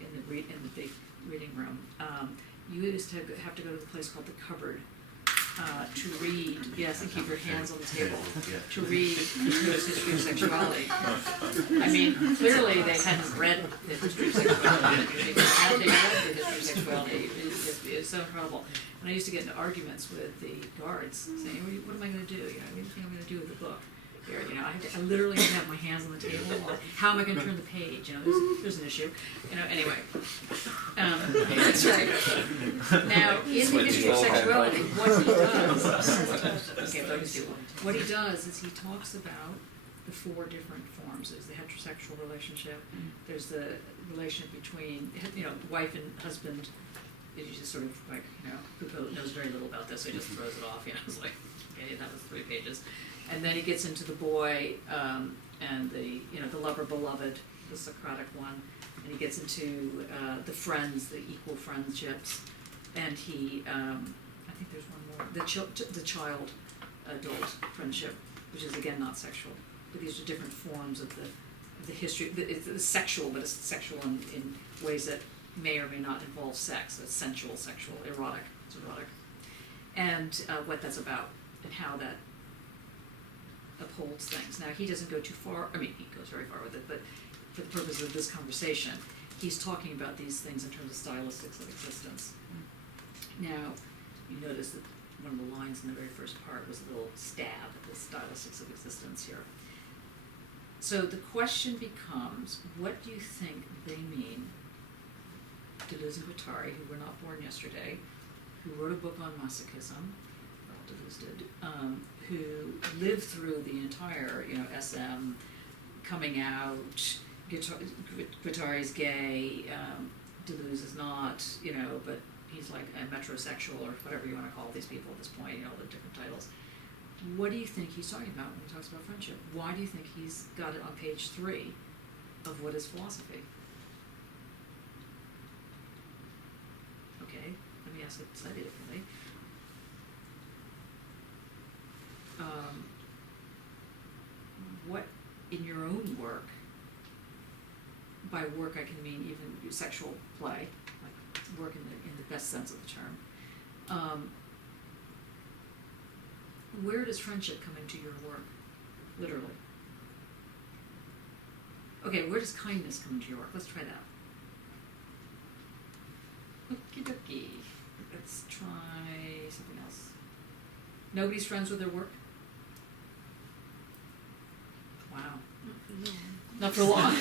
in the big reading room, you used to have to go to the place called the Cupboard to read, yes, and keep your hands on the table, to read Foucault's History of Sexuality. I mean, clearly they hadn't read the History of Sexuality, because had they read the History of Sexuality, it's so incredible. And I used to get into arguments with the guards, saying, what am I going to do? What do you think I'm going to do with the book? here, you know, I literally have my hands on the table. How am I going to turn the page? You know, there's an issue. You know, anyway. That's right. Now, in the history of sexuality, what he does is he talks about the four different forms. There's the heterosexual relationship. There's the relationship between, you know, wife and husband. It's just sort of like, you know, Foucault knows very little about this, so he just throws it off. You know, it's like, okay, that was 3 pages. And then he gets into the boy and the, you know, the lover beloved, the Socratic one, and he gets into the friends, the equal friendships, and he, I think there's one more, the child adult friendship, which is again not sexual, but these are different forms of the history. It's sexual, but it's sexual in ways that may or may not involve sex. So it's sensual, sexual, erotic. It's erotic, and what that's about and how that upholds things. Now, he doesn't go too far. I mean, he goes very far with it, but for the purpose of this conversation, he's talking about these things in terms of stylistics of existence. Now, you notice that one of the lines in the very first part was a little stab at the stylistics of existence here. So the question becomes, what do you think they mean, Deleuze and Guattari, who were not born yesterday, who wrote a book on masochism, well, Deleuze did, who lived through the entire, you know, SM, coming out, Guattari's gay, Deleuze is not, you know, but he's like a metrosexual or whatever you want to call these people at this point, you know, the different titles. What do you think he's talking about when he talks about friendship? Why do you think he's got it on page 3 of What is Philosophy? Okay, let me ask it slightly differently. What in your own work, by work I can mean even sexual play, like work in the best sense of the term, where does friendship come into your work, literally? Okay, where does kindness come into your work? Let's try that. Okie dokie. Let's try something else. Nobody's friends with their work? Wow. Not for long.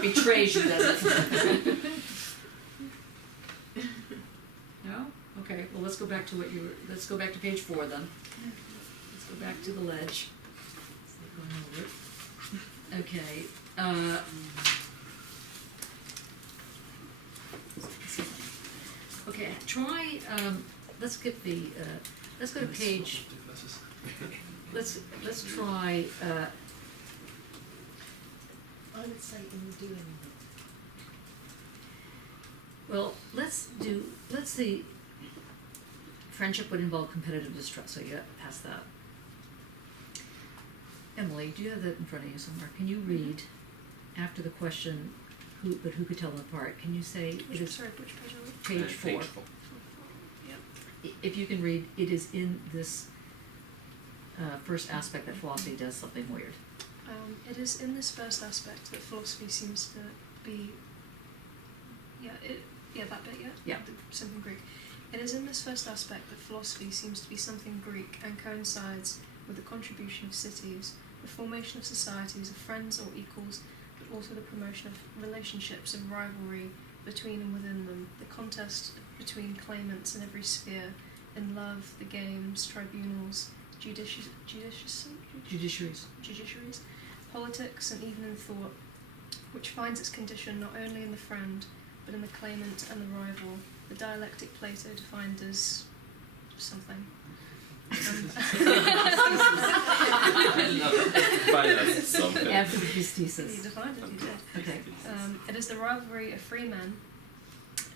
Betrays you, does it? No? Okay, well, let's go back to let's go back to page 4 then. Let's go back to the ledge. Okay. Okay, try, let's get the, let's go to page, let's try, I would say in doing it. well, let's see, friendship would involve competitive distrust, so you got past that. Emily, do you have that in front of you somewhere? Can you read, after the question, who could tell them apart, can you say it is Sorry, which page are we? page 4? Page 4. Yep. If you can read, it is in this first aspect that philosophy does something weird. It is in this first aspect that philosophy seems to be, that bit, Yeah. Something Greek. It is in this first aspect that philosophy seems to be something Greek and coincides with the contribution of cities, the formation of societies of friends or equals, but also the promotion of relationships of rivalry between and within them, the contest between claimants in every sphere, in love, the games, tribunals, judiciaries, politics, and even in thought, which finds its condition not only in the friend, but in the claimant and the rival, the dialectic Plato defined as something. After the thesis. He defined it, he did. Okay. It is the rivalry of free men,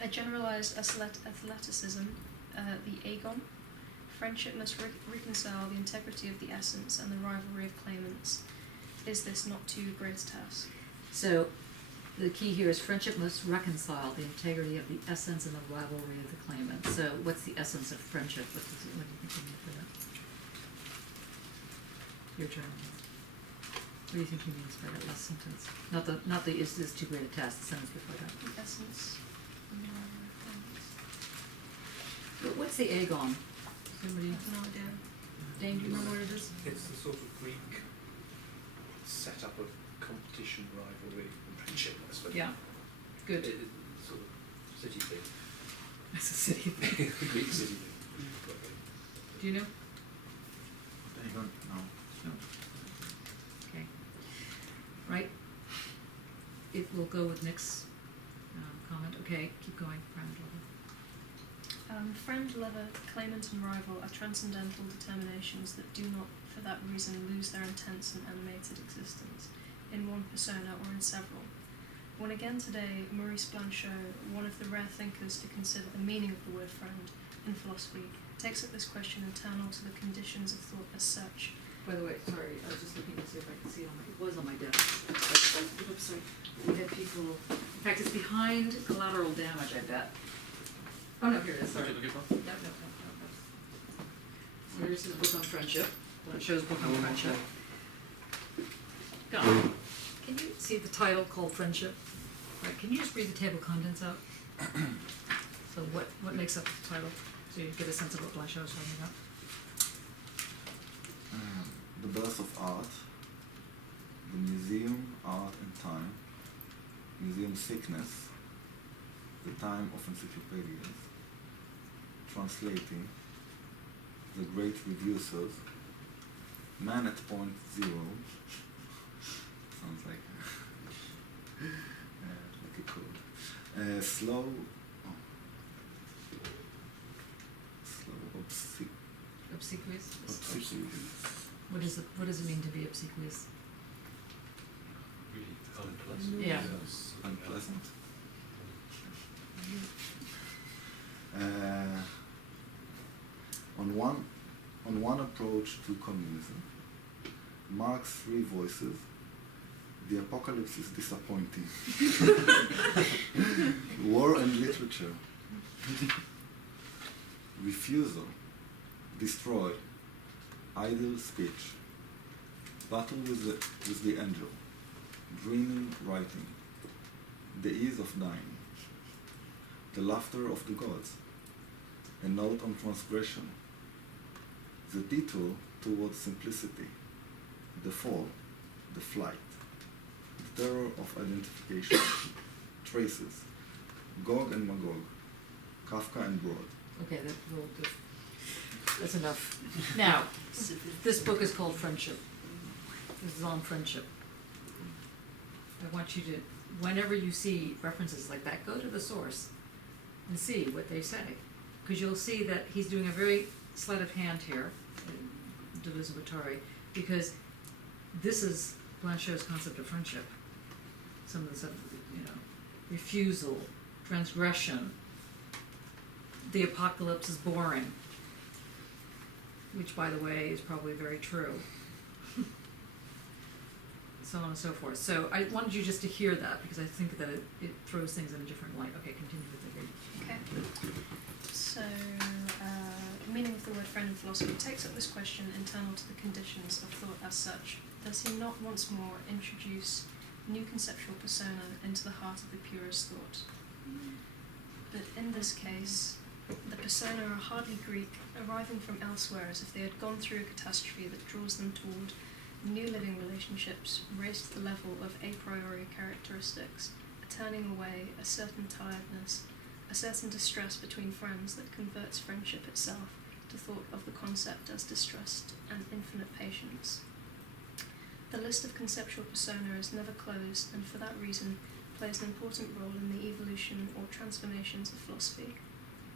a generalized athleticism, the agon. Friendship must reconcile the integrity of the essence and the rivalry of claimants. Is this not too great a task? So, the key here is friendship must reconcile the integrity of the essence and the rivalry of the claimant. So, what's the essence of friendship? What do you think you mean for that? Your turn. What do you think he means by that last sentence? Not the is this too great a task, the sentence before that. The essence and the rivalry of claimants. But what's the agon? Somebody? I have no idea. Dane, do you remember what it is? It's the sort of Greek setup of competition, rivalry, and friendship, I suppose. Yeah, good. Sort of city thing. That's a city thing. Greek city thing. Do you know? I don't know. No. Okay. Right. It will go with Nick's comment. Okay, keep going. Friend level. Friend, lover, claimant and rival are transcendental determinations that do not, for that reason, lose their intense and animated existence, in one persona or in several. When again today, Maurice Blanchot, one of the rare thinkers to consider the meaning of the word friend in philosophy, takes up this question internal to the conditions of thought as such. By the way, sorry, I was just looking to see if I could see it on my, it was on my desk. Oops, sorry. We had people, in fact, it's behind collateral damage, I bet. Oh, no, here it is, sorry. What are you looking for? No. So here's his book on friendship. Blanchot's book on friendship. Go. Can you see the title called Friendship? Right, can you just read the table of contents out? So what makes up the title? So you get a sense of what Blanchot is talking about. The birth of art, the museum, art and time, museum sickness, the time of encyclopedias, translating, the great reducers, man at point zero, sounds like a code, slow Obsequious? obsequious. What does it mean to be obsequious? Really unpleasant. Yeah. Unpleasant. On one approach to communism, Marx' three voices, the apocalypse is disappointing. War and literature. Refusal, destroy, idle speech. Battle with the angel, dreaming, writing. The ease of dying. The laughter of the gods. A note on transgression. The detour towards simplicity. The fall, the flight. The terror of identification. Traces. Gog and Magog. Kafka and Broad. Okay, that's enough. Now, this book is called Friendship. This is on friendship. I want you to, whenever you see references like that, go to the source and see what they say. Because you'll see that he's doing a very sleight of hand here, Deleuze and Guattari, because this is Blanchot's concept of friendship. Some of the stuff, refusal, transgression, the apocalypse is boring, which, by the way, is probably very true. So on and so forth. So I wanted you just to hear that, because I think that it throws things in a different light. Okay, continue with the reading. Okay. So, the meaning of the word friend in philosophy takes up this question internal to the conditions of thought as such. Does he not once more introduce new conceptual persona into the heart of the purest thought? But in this case, the persona are hardly Greek, arriving from elsewhere as if they had gone through a catastrophe that draws them toward new living relationships, raised to the level of a priori characteristics, a turning away, a certain tiredness, a certain distress between friends that converts friendship itself to thought of the concept as distrust and infinite patience. The list of conceptual persona is never closed, and for that reason plays an important role in the evolution or transformations of philosophy.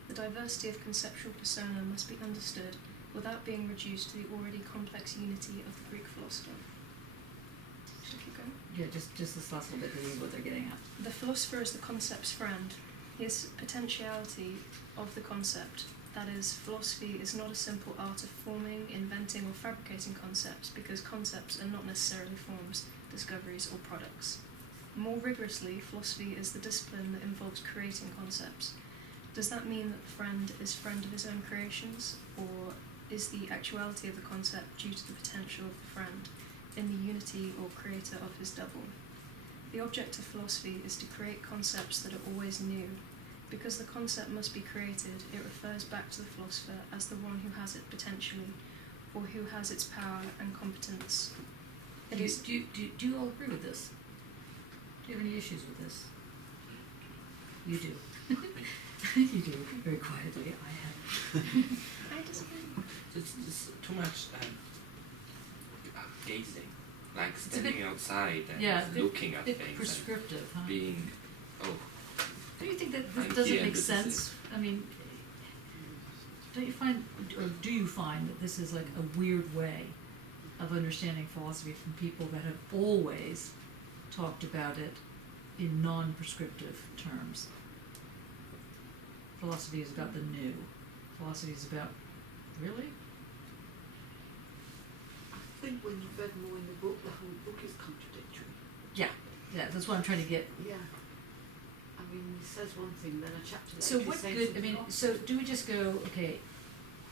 The diversity of conceptual persona must be understood without being reduced to the already complex unity of the Greek philosopher. Should I keep going? Yeah, just this last little bit, this is what they're getting at. The philosopher is the concept's friend. His potentiality of the concept, that is, philosophy is not a simple art of forming, inventing, or fabricating concepts, because concepts are not necessarily forms, discoveries, or products. More rigorously, philosophy is the discipline that involves creating concepts. Does that mean that the friend is friend of his own creations, or is the actuality of the concept due to the potential of the friend in the unity or creator of his double? The object of philosophy is to create concepts that are always new. Because the concept must be created, it refers back to the philosopher as the one who has it potentially, or who has its power and competence. And do you all agree with this? Do you have any issues with this? You do. You do, very quietly. I have. I disagree. It's too much gazing, like It's a standing bit- outside and Yeah, looking at bit things prescriptive, huh? and being, oh, Don't you think that I'm this doesn't here, make this is sense? I mean, don't you find, or do you find that this is like a weird way of understanding philosophy from people that have always talked about it in non-prescriptive terms? Philosophy is about the new. Philosophy is about, really? I think when you've read more in the book, the whole book is contradictory. Yeah, that's what I'm trying to get. Yeah. I mean, he says one thing, then a chapter later So he what says good, I something mean, opposite. so do we just go, okay,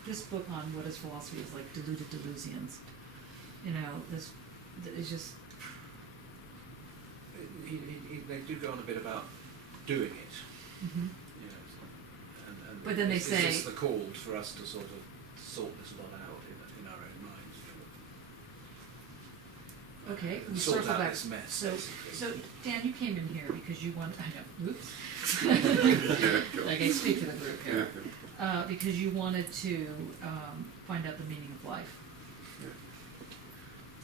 this book on what is philosophy is like deluded Deleuzians. You know, this is just, They do go on a bit about doing it. mhm. You know, and But then they is say- this the call for us to sort of sort this lot out in our own minds? Okay, we Sort circle out back. this mess, So, basically. so Dan, you came in here because you wanted, I know, oops. Yeah, go on. Okay, speak to the group Yeah, here. Because you wanted to find out the meaning of life,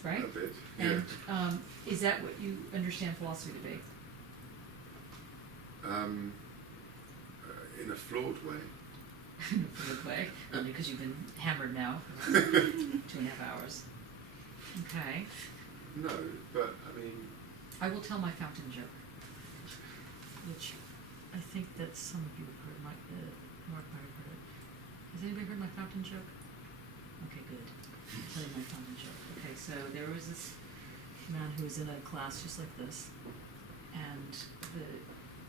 right? a bit. And is that what you understand philosophy to be? In a flawed way. Good way, only because you've been hammered now for 2.5 hours. Okay, No, but I mean, I will tell my fountain joke, which I think that some of you have heard. Mark might have heard it. Has anybody heard my fountain joke? Okay, good. I'll tell you my fountain joke. Okay, so there was this man who was in a class just like this, and the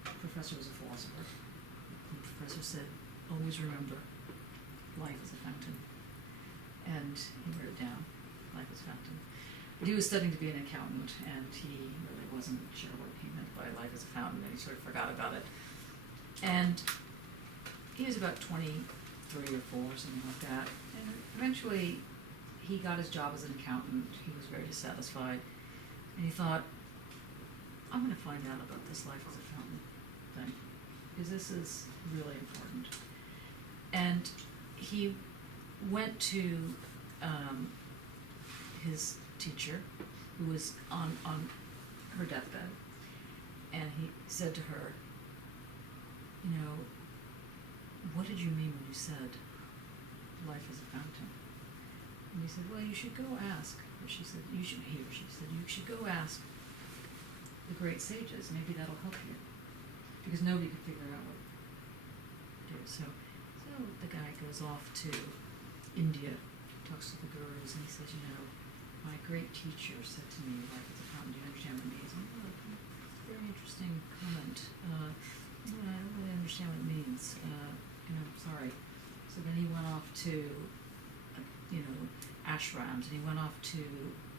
professor was a philosopher. The professor said, "Always remember, life is a fountain." And he wrote it down, life is a fountain. But he was studying to be an accountant, and he really wasn't sure what he meant by life as a fountain, and he sort of forgot about it. And he was about 23 or 4, something like that. And eventually, he got his job as an accountant. He was very dissatisfied. And he thought, I'm going to find out about this life as a fountain thing, because this is really important. And he went to his teacher, who was on her deathbed, and he said to her, you know, what did you mean when you said life is a fountain? And he said, well, you should go ask, or she said, he or she said, you should go ask the great sages, maybe that'll help you. Because nobody could figure out what to do. So the guy goes off to India, talks to the gurus, and he says, you know, my great teacher said to me, life is a fountain, do you understand what it means? I'm like, oh, very interesting comment. I don't really understand what it means. Sorry. So then he went off to, ashrams, and he went off to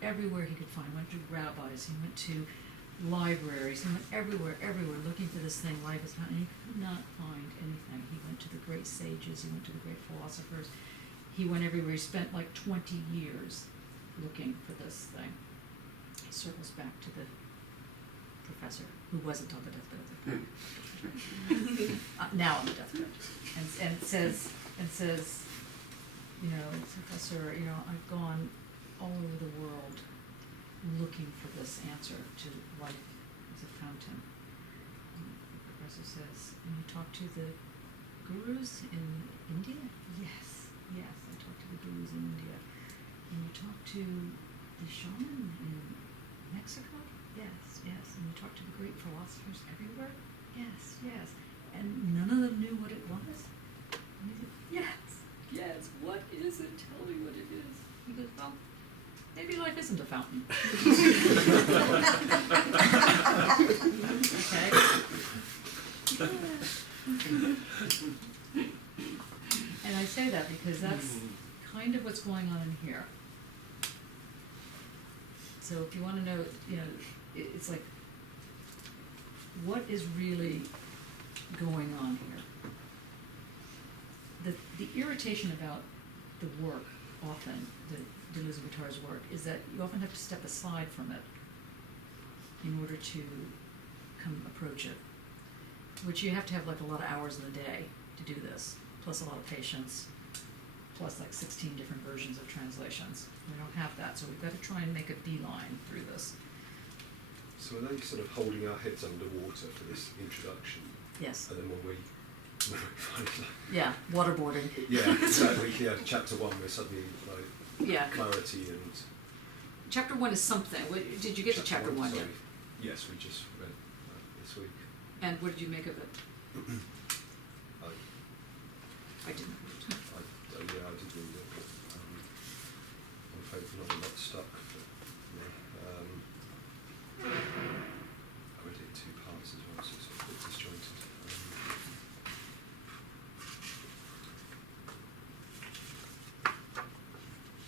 everywhere he could find. He went to rabbis, he went to libraries, he went everywhere, looking for this thing, life is fountain, and he could not find anything. He went to the great sages, he went to the great philosophers, he went everywhere. He spent like 20 years looking for this thing. He circles back to the professor, who wasn't on the deathbed at the time. Now on the deathbed, and says, you know, Professor, you know, I've gone all over the world looking for this answer to life as a fountain. And the professor says, and you talked to the gurus in India? Yes, I talked to the gurus in India. And you talked to the shaman in Mexico? Yes. And you talked to the great philosophers everywhere? Yes. And none of them knew what it was? And he said, yes, what is it? Tell me what it is. He goes, well, maybe life isn't a fountain. Okay. And I say that because that's kind of what's going on in here. So if you want to know, you know, it's like, what is really going on here? The irritation about the work often, the Deleuze and Guattari's work, is that you often have to step aside from it in order to come approach it, which you have to have like a lot of hours in the day to do this, plus a lot of patience, plus like 16 different versions of translations. We don't have that, so we've got to try and make a beeline through this. So are they sort of holding our heads underwater for this introduction? Yes. And then when we finally... Yeah, waterboarding. Yeah, exactly. Yeah, chapter 1, we're suddenly like Yeah. clarity and... Chapter 1 is something. Did you get to chapter 1 yet? sorry. Yes, we just read this week. And what did you make of it? I I didn't read it. yeah, I did read it. I'm afraid not a lot stuck. But, yeah, I read it in 2 parts as well, so it's a bit disjointed.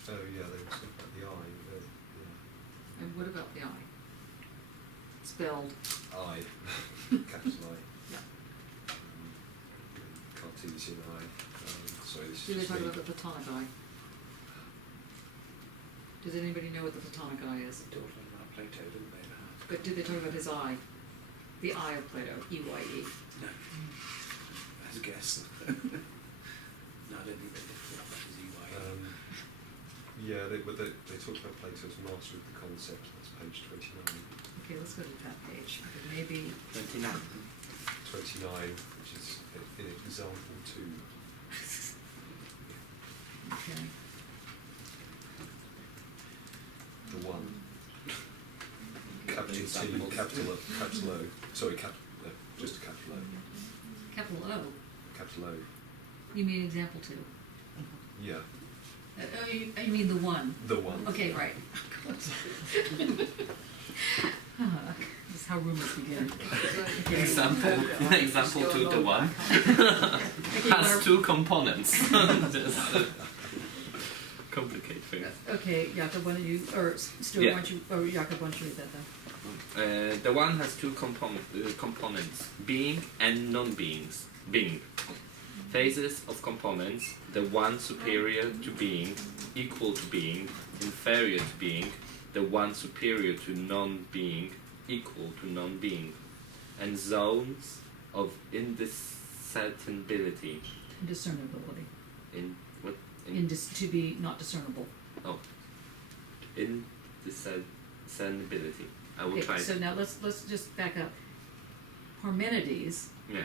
Oh yeah, they were talking about the eye. Yeah. And what about the eye? Spelled. Eye, capital I. Yeah. Cartesian eye. Sorry, this Do is they just talk me. about the Platonic eye? Does anybody know what the Platonic eye is? They talked about Plato, didn't they? But did they talk about his eye? The eye of Plato, E-Y-E. No. As a guess. No, I don't think they did talk about his EY. Yeah, they talk about Plato's master of the concept. That's page 29. Okay, let's go to that page. Maybe 29. 29, which is in example 2. okay. The 1. The Capital T, examples. capital O. Sorry, just a capital O. Capital O. Capital O. You mean example 2? Yeah, You mean the 1? the 1. Okay, right. This is how rumors begin. Okay. Example 2, the 1 Okay, has 2 components. Just complicate things. Okay, Jakob, why don't you, or Stuart, Yeah. why don't you, or Jakob, why don't you read that then? The 1 has 2 components, being and non-beings. Being. Phases of components, the 1 superior to being, equal to being, inferior to being, the 1 superior to non-being, equal to non-being, and zones of indiscernibility. Discernibility. In what? To be not discernible. Oh, indiscernibility. I will Okay, try. so now let's just back up. Parmenides Yeah.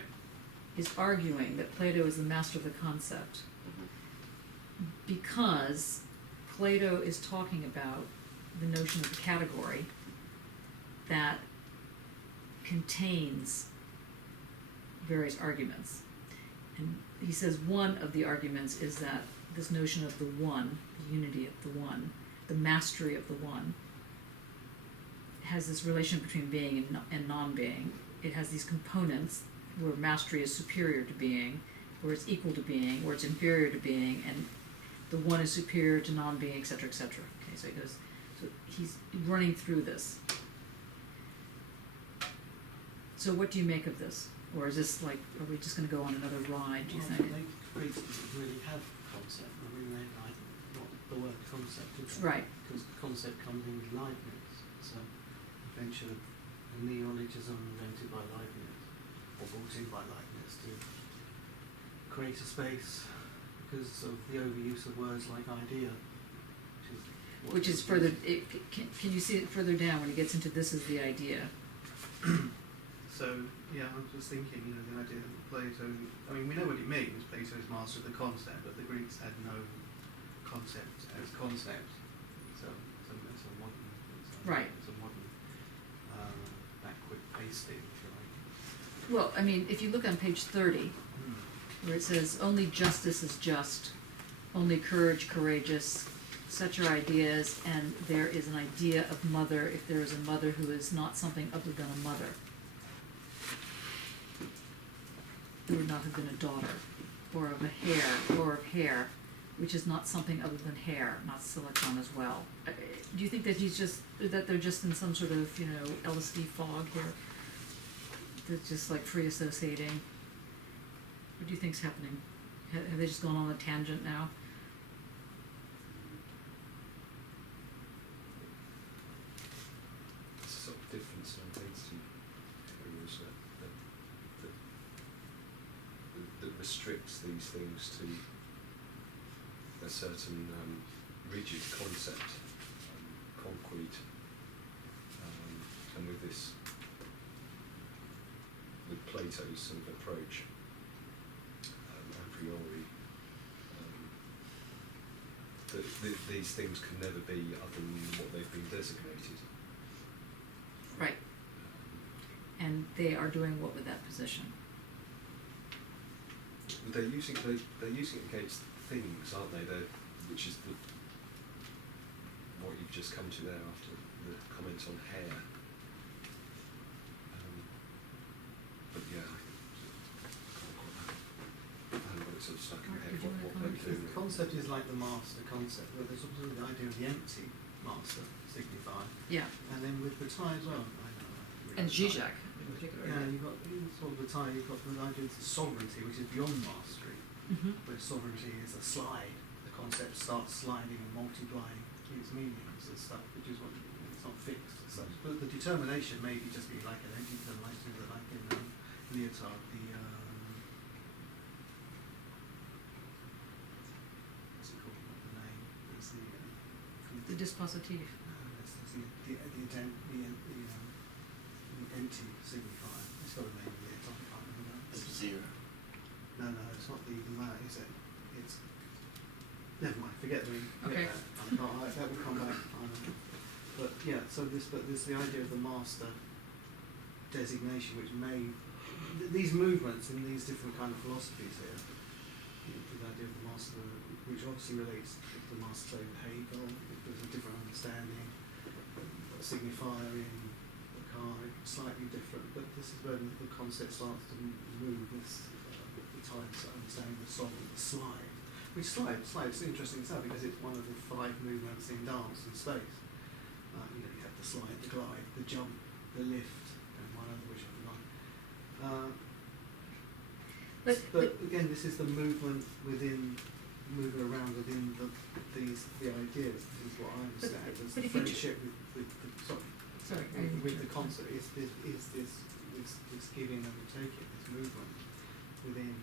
is arguing that Plato is the master of the concept Mhm. because Plato is talking about the notion of the category that contains various arguments. And he says one of the arguments is that this notion of the one, the unity of the one, the mastery of the one, has this relation between being and non-being. It has these components where mastery is superior to being, where it's equal to being, where it's inferior to being, and the one is superior to non-being, etc., etc. Okay, so he goes, so he's running through this. So what do you make of this? Or is this like, are we just going to go on another ride, do you think? Greeks didn't really have concept. I mean, they like not the word concept, is Right. because the concept comes in with Leibniz. So eventually, a neologism invented by Leibniz, or brought in by Leibniz to create a space because of the overuse of words like idea, Which is further, can you see it further down when he gets into this is the idea? So, yeah, I was just thinking, you know, the idea that Plato, I mean, we know what it means, Plato is master of the concept, but the Greeks had no concept as concept. So it's a modern, Right. It's a modern, backward pasting, if you like. Well, I mean, if you look on page 30, where it says, only justice is just, only courage courageous, such are ideas, and there is an idea of mother if there is a mother who is not something other than a mother. Who would not have been a daughter, or of a hair, or of hair, which is not something other than hair, not silicon as well. Do you think that that they're just in some sort of, you know, LSD fog here? They're just like free associating? What do you think's happening? Have they just gone on a tangent now? restricts these things to a certain rigid concept, concrete, and with this, with Plato's sort of approach, a priori, that these things can never be other than what they've been designated. Right. And they are doing what with that position? They're using it against things, aren't they? Which is what you've just come to there after the comment on hair. But yeah, I haven't got it sort of stuck in my head Did you what wanna they do. The concept is like the master concept, where there's also the idea of the empty master signifier, Yeah. and then with Guattari as well. And Zizek in particular. Yeah, you've got sort of Guattari, you've got the idea of sovereignty, which is beyond mastery, where sovereignty is a slide. The concept starts sliding and multiplying its meanings and stuff, which is what it's not fixed as such. But the determination may be just be like an empty determination, like in Lyotard, what's it called? Not the name. It's The dispositif. The empty signifier. It's got a name in it. I can't remember. It's zero. No, it's not the that, is it? It's never mind. Forget me. Okay. That will come back. I know. But yeah, there's the idea of the master designation, which may these movements in these different kind of philosophies here. The idea of the master, which obviously relates to the master in Hegel. There's a different understanding. Signifier in slightly different, but this is when the concept starts to move this the time to understanding the song, the slide. Which slide is interesting itself because it's one of the 5 movements in dance and space. You have the slide, the glide, the jump, the lift, and one other which I forgot. But again, this is the movement moving around within the ideas. Is what I understand. There's the friendship with the concept is this giving and taking, this movement within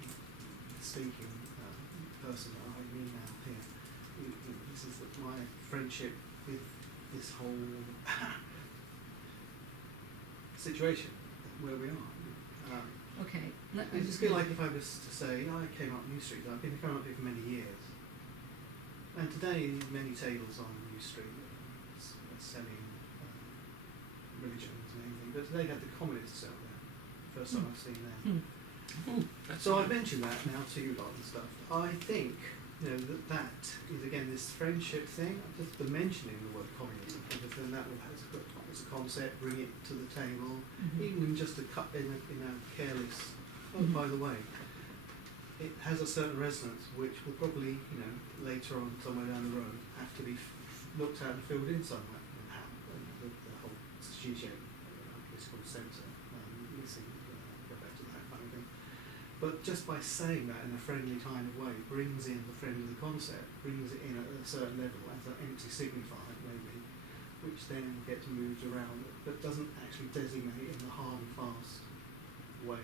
the speaking person that I mean now here. This is my friendship with this whole situation where we are. Okay. I just feel like if I was to say, I came up New Street, I've been coming up here for many years, and today many tables on New Street selling religion and anything, but today had the communists out there. First time I've seen them. So I've mentioned that now to you lot and stuff. I think that is again this friendship thing. Just the mentioning the word communism, because then that will as a concept, bring it to the table, even just a cut in a careless. Oh, by the way, it has a certain resonance which will probably later on somewhere down the road have to be looked at and filled in somewhere. The whole Zizek political centre missing, go back to that kind of thing. But just by saying that in a friendly kind of way brings in the friend of the concept, brings it in at a certain level as an empty signifier maybe, which then gets moved around but doesn't actually designate in the hard and fast way,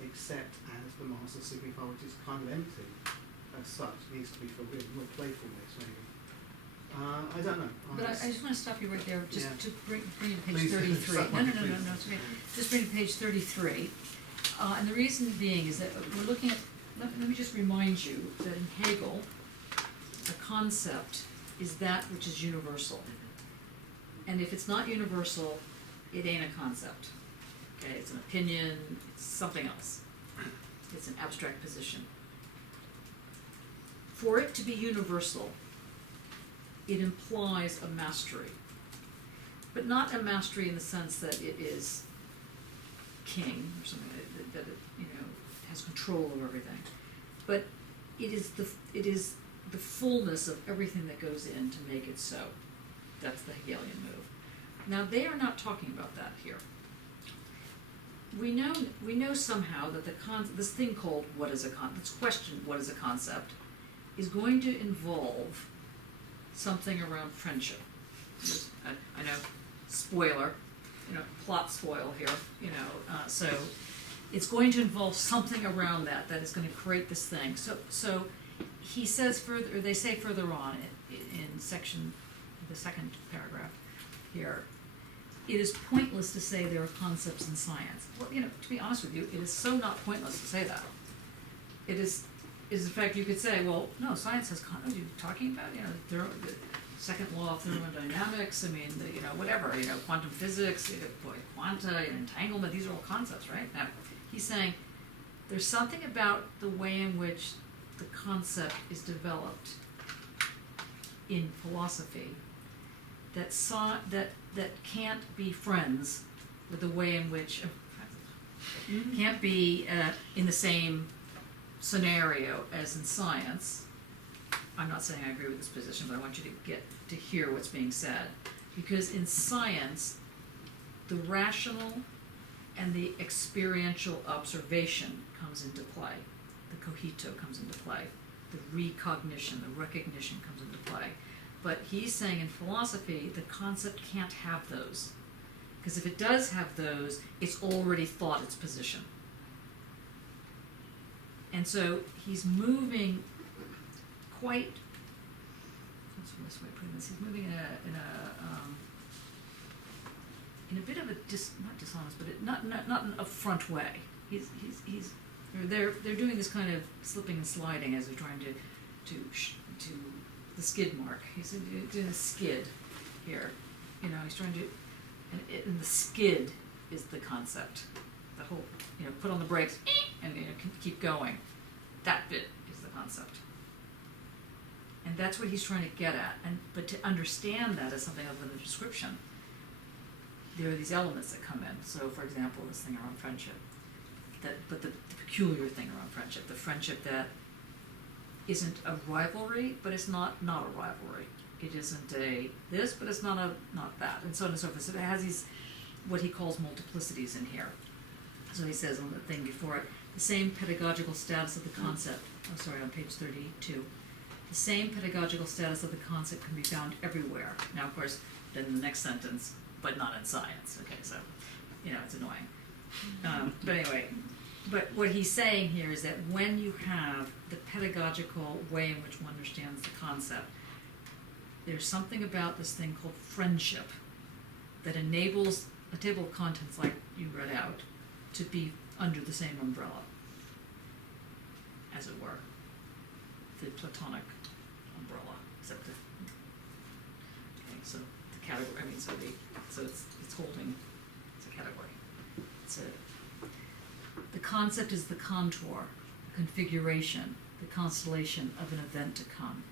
except as the master signifier, which is kind of empty as such, needs to be filled in, more playfulness maybe. I don't know. But I just want to stop you right there, just to bring you to page Please, 33. stop No, me, it's please. okay. Just bring to page 33. And the reason being is that we're looking at, let me just remind you that in Hegel, a concept is that which is universal. And if it's not universal, it ain't a concept. Okay, it's an opinion, it's something else. It's an abstract position. For it to be universal, it implies a mastery. But not a mastery in the sense that it is king or something, that it has control of everything. But it is the fullness of everything that goes in to make it so. That's the Hegelian move. Now they are not talking about that here. We know somehow that this thing called this question, what is a concept, is going to involve something around friendship. I know, spoiler, plot spoil here, so it's going to involve something around that is going to create this thing. So he says further, or they say further on in section, the second paragraph here, it is pointless to say there are concepts in science. Well, you know, to be honest with you, it is so not pointless to say that. It is in fact, you could say, well, no, science has concepts. You're talking about, you know, the second law of thermodynamics, I mean, you know, whatever, you know, quantum physics, quanta, entanglement, these are all concepts, right? Now, he's saying there's something about the way in which the concept is developed in philosophy that can't be friends with the way in which can't be in the same scenario as in science. I'm not saying I agree with this position, but I want you to get to hear what's being said. Because in science, the rational and the experiential observation comes into play. The cogito comes into play. The recognition, the recognition comes into play. But he's saying in philosophy, the concept can't have those. Because if it does have those, it's already thought its position. And so he's moving quite, what's the best way of putting this? He's moving in a bit of a not dishonest, but not an upfront way. They're doing this kind of slipping and sliding as they're trying to the skid mark. He's doing a skid here. You know, he's trying to, and the skid is the concept. The whole, you know, put on the brakes and you know, keep going. That bit is the concept. And that's what he's trying to get at. But to understand that as something other than a description, there are these elements that come in. So, for example, this thing around friendship. But the peculiar thing around friendship, the friendship that isn't a rivalry, but it's not a rivalry. It isn't a this, but it's not that, and so on and so forth. So it has these, what he calls multiplicities in here. So he says on the thing before it, the same pedagogical status of the concept, on page 32, the same pedagogical status of the concept can be found everywhere. Now, of course, then the next sentence, but not in science. Okay, so, you know, it's annoying. But anyway, but what he's saying here is that when you have the pedagogical way in which one understands the concept, there's something about this thing called friendship that enables a table of contents like you read out to be under the same umbrella, as it were, the Platonic umbrella, except the, okay, so the category, I mean, so it's holding, it's a category. The concept is the contour, the configuration, the constellation of an event to come.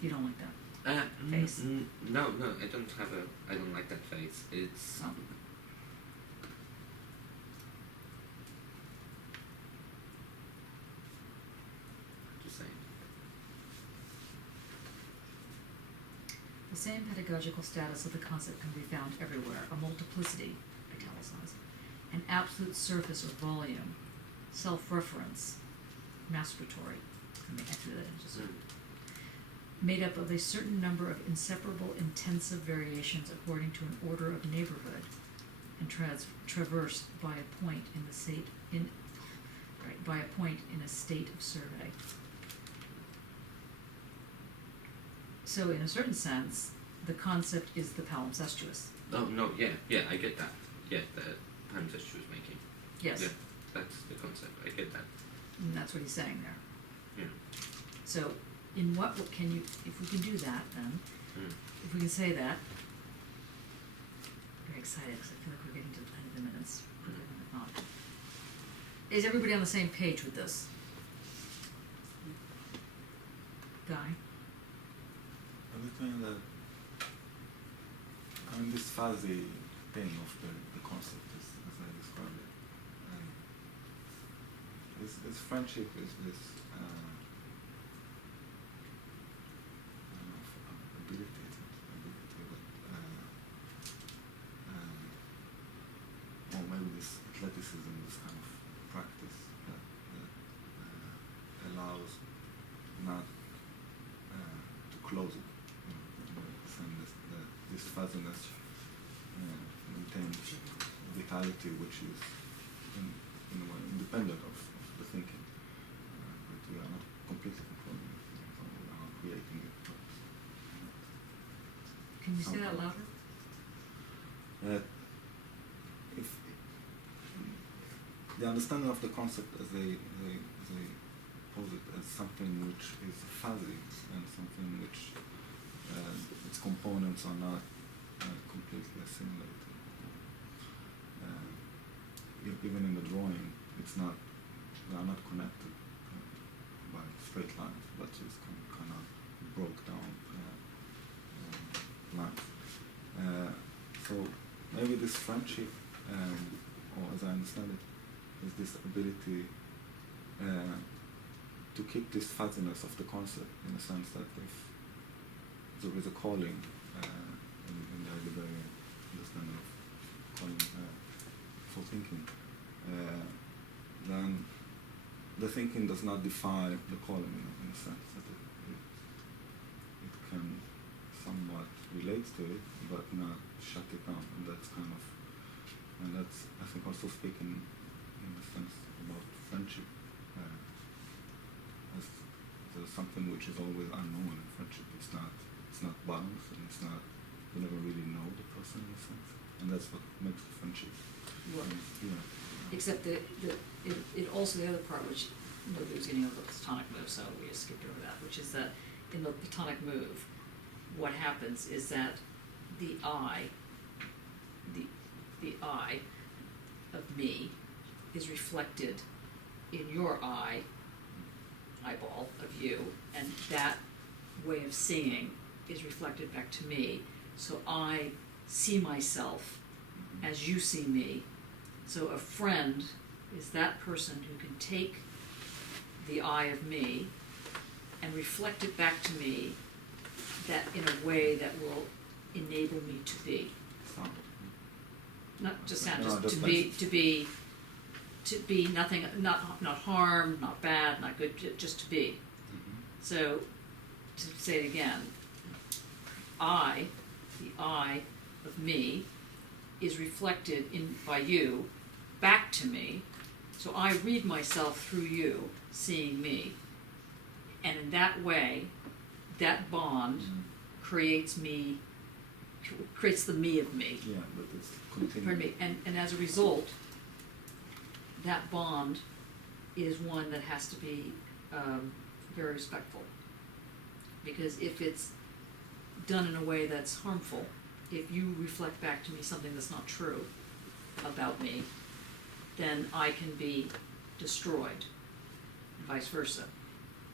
You don't like that? Face? No, I don't like that face. It's... Just saying. The same pedagogical status of the concept can be found everywhere. A multiplicity, italicized, an absolute surface or volume, self-reference, masturbatory, made up of a certain number of inseparable intensive variations according to an order of neighborhood, and traversed by a point in the state by a point in a state of survey. So, in a certain sense, the concept is the palimpsestuous. Oh no, yeah, I get that. Yeah, the palimpsestuous making. Yes. Yeah, that's the concept. I get that. And that's what he's saying there. Yeah. So, in what can you, if we can do that, then, if we can say that, very excited because I feel like we're getting to the end of the minutes. Not. Is everybody on the same page with this? Guy? A little this fuzzy thing of the concept as I described it. And this friendship is this ability, or maybe this athleticism, this kind of practice that allows not to close it. This fuzziness contains vitality which is in a way independent of the thinking. But we are not completely controlling it, so we are creating it. But, Can you say that louder? If the understanding of the concept as they pose it as something which is fuzzy and something which its components are not completely assimilated. Even in the drawing, they are not connected by straight lines, but it's kind of broke down lines. So maybe this friendship, or as I understand it, is this ability to keep this fuzziness of the concept, in the sense that if there is a calling in the Heideggerian understanding of calling for thinking, then the thinking does not defy the calling in a sense that it can somewhat relate to it, but not shut it down. And that's I think also speaking in a sense about friendship. As there's something which is always unknown in friendship. It's not balanced, and you never really know the person in a sense, and that's what makes the friendship. Work. Yeah. Except it also, the other part, which nobody was getting over the Platonic move, so we just skipped over that, which is that in the Platonic move, what happens is that the I of me is reflected in your eyeball of you, and that way of seeing is reflected back to me. So I see myself as you see me. So a friend is that person who can take the I of me and reflect it back to me, that in a way that will enable me to be. Not just sound, just to be nothing, not harmed, not bad, not good, just to be. So, to say it again, the I of me is reflected by you back to me. So I read myself through you, seeing me. And in that way, that bond creates the me of me. Yeah, but it's continuing. Pardon me. And as a result, that bond is one that has to be very respectful. Because if it's done in a way that's harmful, if you reflect back to me something that's not true about me, then I can be destroyed, and vice versa,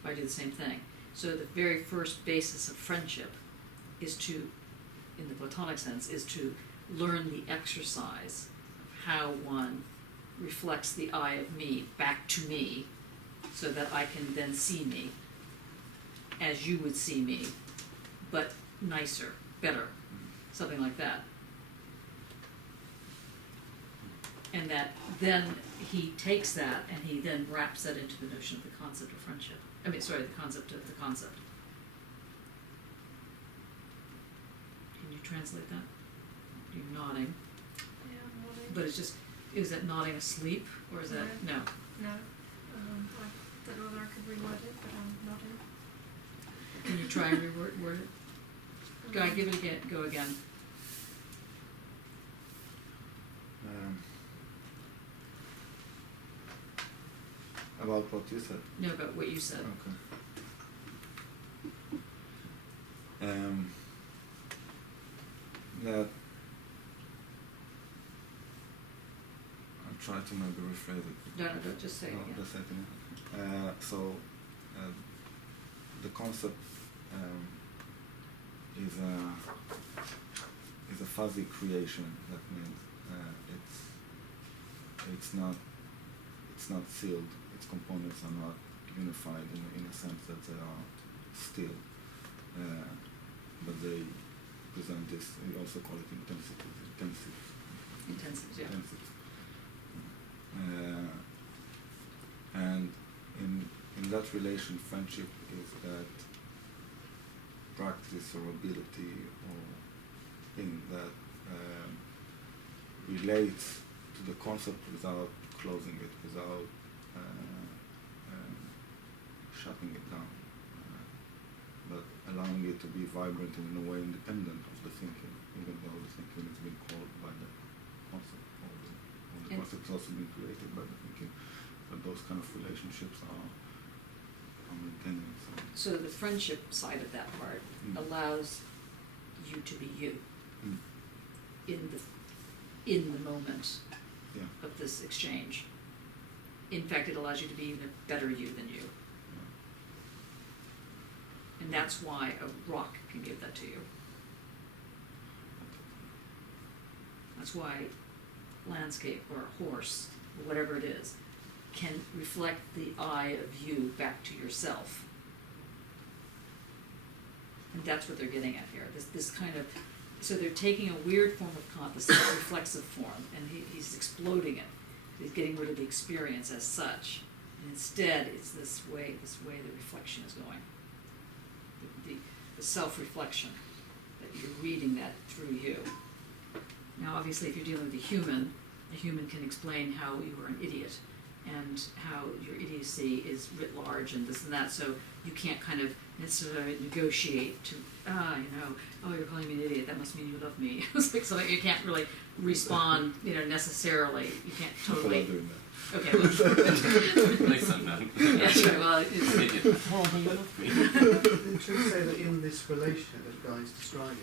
if I do the same thing. So the very first basis of friendship is to, in the Platonic sense, is to learn the exercise of how one reflects the I of me back to me, so that I can then see me as you would see me, but nicer, better, something like that. And that then he takes that and he then wraps that into the notion of the concept of friendship. The concept of the concept. Can you translate that? You're nodding. Yeah, I'm nodding. But it's just, is that nodding asleep, or is that, no? No. I don't know whether I could reword it, but I'm nodding. Can you try and reword it? Give it again, go again. About what you said? No, about what you said. Okay. Yeah. I'll try to maybe rephrase it. No, don't just say it again. Just say it again. The concept is a fuzzy creation. That means it's not sealed. Its components are not unified in a sense that they are still, but they present this. We also call it intensity. Intensity, yeah. Intensity. And in that relation, friendship is that practice or ability or thing that relates to the concept without closing it, without shutting it down, but allowing it to be vibrant and in a way independent of the thinking, even though the thinking is being called by the concept, or the concept is also being created by the thinking. But those kind of relationships are maintaining. So the friendship side of that part allows you to be you in the moment of this exchange. In fact, it allows you to be even a better you than you. And that's why a rock can give that to you. That's why landscape or a horse, or whatever it is, can reflect the I of you back to yourself. And that's what they're getting at here. This kind of, so they're taking a weird form of the self-reflexive form, and he's exploding it. He's getting rid of the experience as such. And instead, it's this way the reflection is going. The self-reflection, that you're reading that through you. Now, obviously, if you're dealing with a human can explain how you are an idiot and how your idiocy is writ large and this and that, so you can't kind of necessarily negotiate to, you're calling me an idiot, that must mean you love me. It's like something you can't really respond, necessarily. You can't totally. Okay. Well. Makes sense now. That's right. Well, it's Should we say that in this relation that Guy's describing,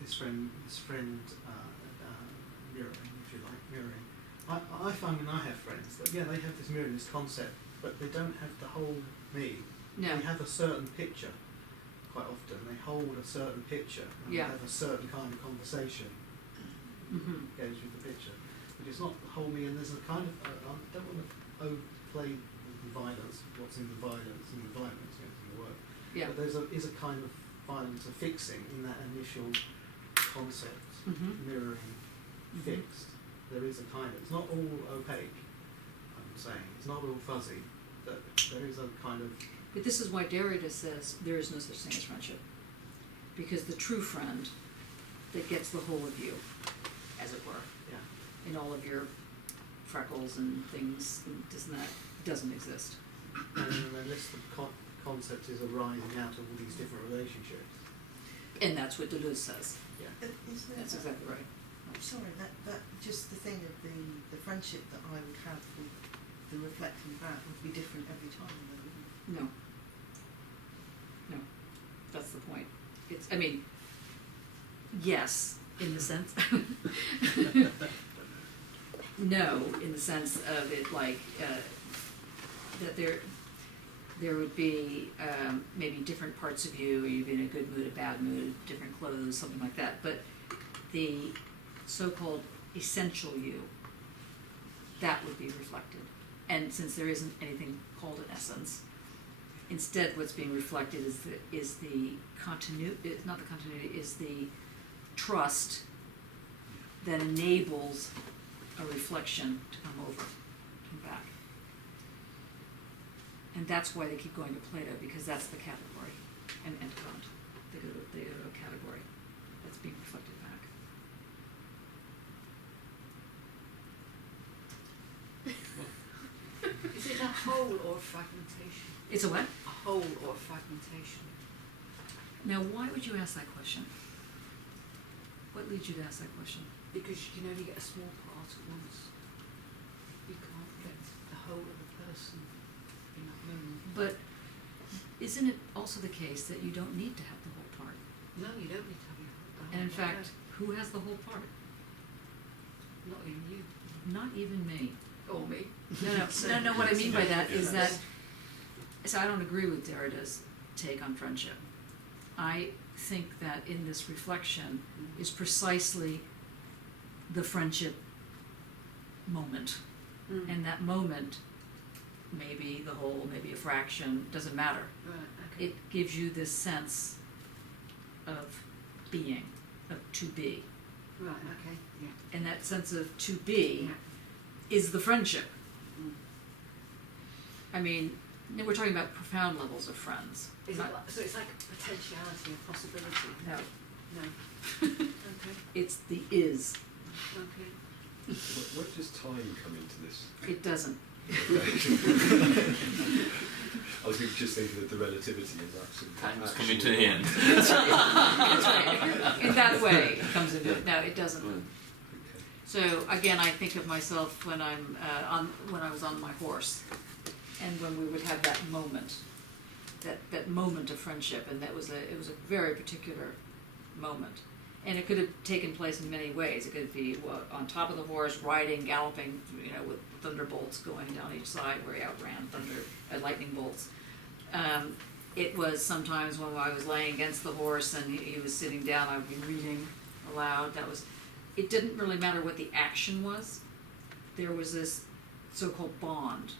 his friend mirroring, if you like, mirroring. I find when I have friends that, they have this mirroring, this concept, but they don't have the whole me. No. They have a certain picture, quite often. They hold a certain picture, and they have a certain kind of conversation goes with the picture. But it's not the whole me, and there's a kind of, I don't want to overplay the violence, what's in the violence, in the word. Yeah. But there is a kind of violence, a fixing in that initial concept, mirroring, fixed. There is a kind of, it's not all opaque, I'm saying, it's not all fuzzy, but there is a kind of... But this is why Derrida says there is no such thing as friendship. Because the true friend that gets the whole of you, as it were, in all of your freckles and things, and this and that, doesn't exist. And unless the concept is arising out of all these different relationships. And that's what Deleuze says. That's That, exactly right. sorry, that just the thing of the friendship that I would have with the reflecting back would be different every time, wouldn't it? No. That's the point. Yes, in the sense. No, in the sense of it, like that there would be maybe different parts of you, or you'd be in a good mood, a bad mood, different clothes, something like that. But the so-called essential you, that would be reflected. And since there isn't anything called an essence, instead what's being reflected is the continuity, not the continuity, is the trust that enables a reflection to come over and back. And that's why they keep going to Plato, because that's the category, and Kant. They go to a category that's being reflected back. Is it a whole or a fragmentation? It's a what? A whole or a fragmentation? Now, why would you ask that question? What leads you to ask that question? Because you can only get a small part at once. You can't get the whole of the person in that moment. But isn't it also the case that you don't need to have the whole part? No, you don't need to have the whole And in part. fact, who has the whole part? Not even you. Not even me. Or me. No, what I mean by that is that, so I don't agree with Derrida's take on friendship. I think that in this reflection is precisely the friendship moment. And that moment, maybe the whole, maybe a fraction, doesn't matter. Right, okay. It gives you this sense of being, of to be. Right, okay, yeah. And that sense of to be is the friendship. I mean, we're talking about profound levels of friends. So it's like potentiality, a possibility. No, No. Okay. It's the is. Okay. Where does time come into this? It doesn't. I was just thinking that the relativity is absolutely. Time is coming to the end. That's right. In that way, it comes into it. No, it doesn't. Mm. Okay. So again, I think of myself when I'm when I was on my horse, and when we would have that moment, that moment of friendship, and it was a very particular moment, and it could have taken place in many ways. It could be on top of the horse, riding, galloping, with thunderbolts going down each side where he outran lightning bolts. It was sometimes when I was laying against the horse and he was sitting down, I would be reading aloud. It didn't really matter what the action was. There was this so-called bond.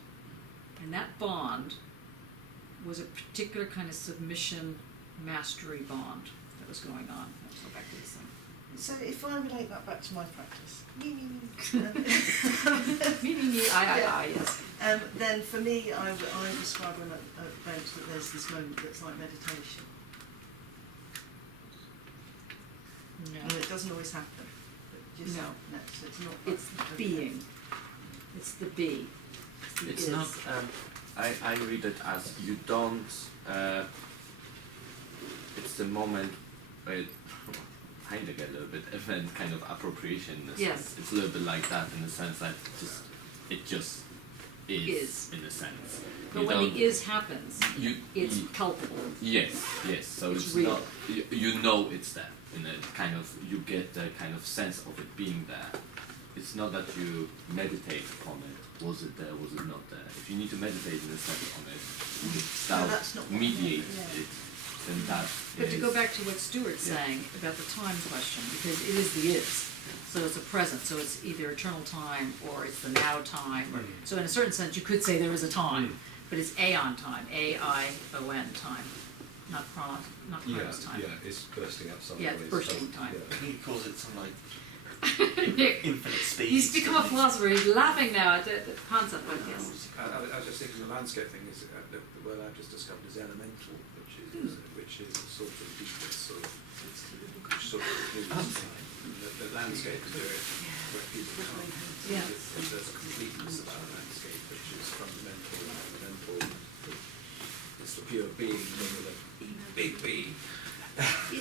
And that bond was a particular kind of submission mastery bond that was going on. Let's go back to this thing. So if I relate that back to my practice, Me, I, yes. then for me, I describe when at a bench that there's this moment that's like meditation. No. And it doesn't always happen. But just, No. So it's not. It's being. It's the be. The It's is. not. I read it as you don't. It's the moment where Heidegger a little bit event kind of appropriation. In a Yes. sense. It's a little bit like that in the sense that it just is. In a sense. But You when don't- the is happens, you, it's you- culpable. Yes. So It's it's real. not. You know it's there. In a kind of, you get the kind of sense of it being there. It's not that you meditate upon it. Was it there? Was it not there? If you need to meditate in a sense on it, you just No, that's not what I mediate meant, yeah. it. Then that. But to is- go back to what Stuart's Yeah. saying about the time question, because it is the is. So it's a present, so it's either eternal time or it's the now time. Or, so in a certain sense, you could say there is a time, but it's aeon time, A-I-O-N time, not chronos time. Yeah, it's bursting out somewhere. Yeah, it's bursting time. I think he calls it something like Nick, infinite speed. he's become a philosopher. He's laughing now at the concept of this. I was just thinking the landscape thing is the word I've just discovered is elemental, which is a sort of deepness, sort of includes the landscape is where people come. Yeah. There's a completeness about a landscape which is fundamental and elemental. It's the pure being with a big B.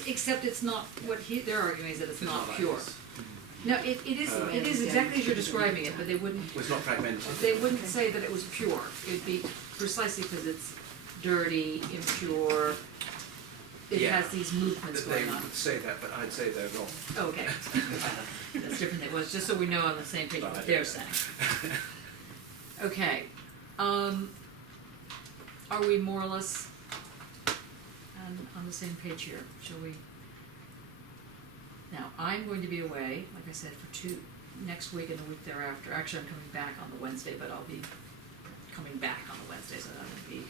Except it's not what they're arguing is that it's not like pure. this. No, it is exactly as you're describing it, but they wouldn't. Well, it's not fragmented. They wouldn't say that it was pure. It'd be precisely because it's dirty, impure. It Yeah. has these movements They going on. would say that, but I'd say they're wrong. Okay. That's different than it was, just so we know on the same page what they're saying. Okay. Are we more or less on the same page here? Shall we? Now, I'm going to be away, like I said, for next week and the week thereafter. Actually, I'm coming back on the Wednesday, but I'll be coming back on the Wednesday, so I'm going to be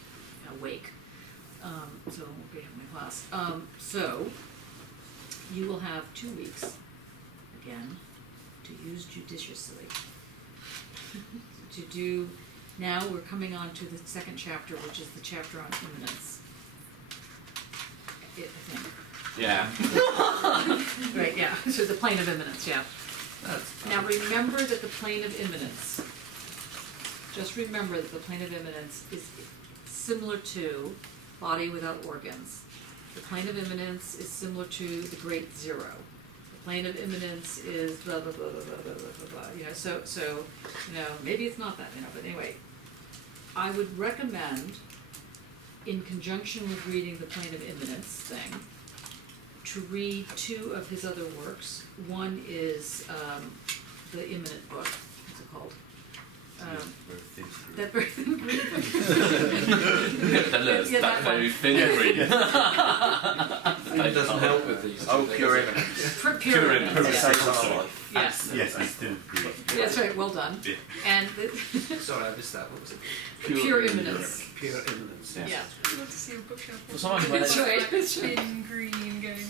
awake. So I won't be having my class. So, you will have 2 weeks, again, to use judiciously. To do, now we're coming on to the second chapter, which is the chapter on immanence. I think. Yeah. Right, yeah, so the plane of immanence, yeah. Now remember that the plane of immanence, just remember that the plane of immanence is similar to body without organs. The plane of immanence is similar to the great zero. The plane of immanence is blah, blah, blah, blah, blah, blah, blah, blah, so, maybe it's not that, but anyway. I would recommend, in conjunction with reading the plane of immanence thing, to read 2 of his other works. One is the Immanent book. What's it called? That very thin group. Deleuze, Yeah, that that very one. thin green. It doesn't help with these. Oh, pure imminence. Pure immanence, It saves our life. yes. Yes, I still agree. That's right, well done. Yeah. And Sorry, I missed that. What was it? pure immanence. Pure imminence. Yeah. Yeah. I want to see a bookshelf. For someone who That's has- right. That's right. Thin green going to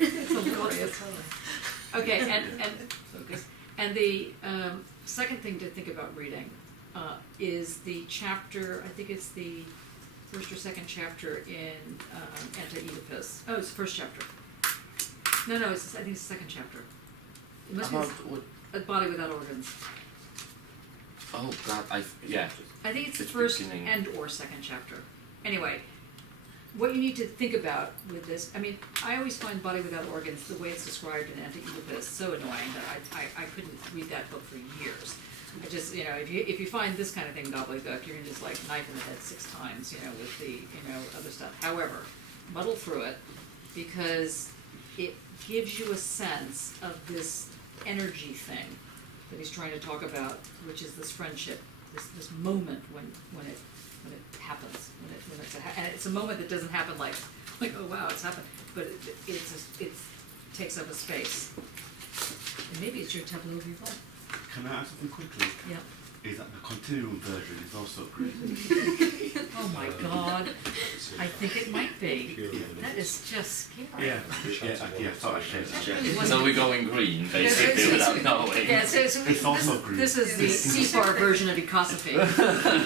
It's hilarious. Okay, and focus. And the second thing to think about reading is the chapter, I think it's the first or second chapter in Anti-Oedipus. Oh, it's the first chapter. No, I think it's the second chapter. It must About be what? A Body Without Organs. Oh God, yeah. I think it's the It's first beginning. and or second chapter. Anyway, what you need to think about with this, I mean, I always find Body Without Organs, the way it's described in Anti-Oedipus, so annoying that I couldn't read that book for years. I just, you know, if you find this kind of thing gobbledygook, you're gonna just like knife in the head 6 times, you know, with the, you know, other stuff. However, muddle through it because it gives you a sense of this energy thing that he's trying to talk about, which is this friendship, this moment when it happens, and it's a moment that doesn't happen like oh wow it's happened, but it takes up a space. And maybe it's your tableau vivant. Can I add something quickly? Yeah. Is that the continuum version is also great. Oh my God, I think it might be. That is just scary. Yeah, I thought I shared That that. really So wasn't- we're going green basically Yeah, without knowing. Yeah, so It's also green. this is the CFAR version of ecosophy.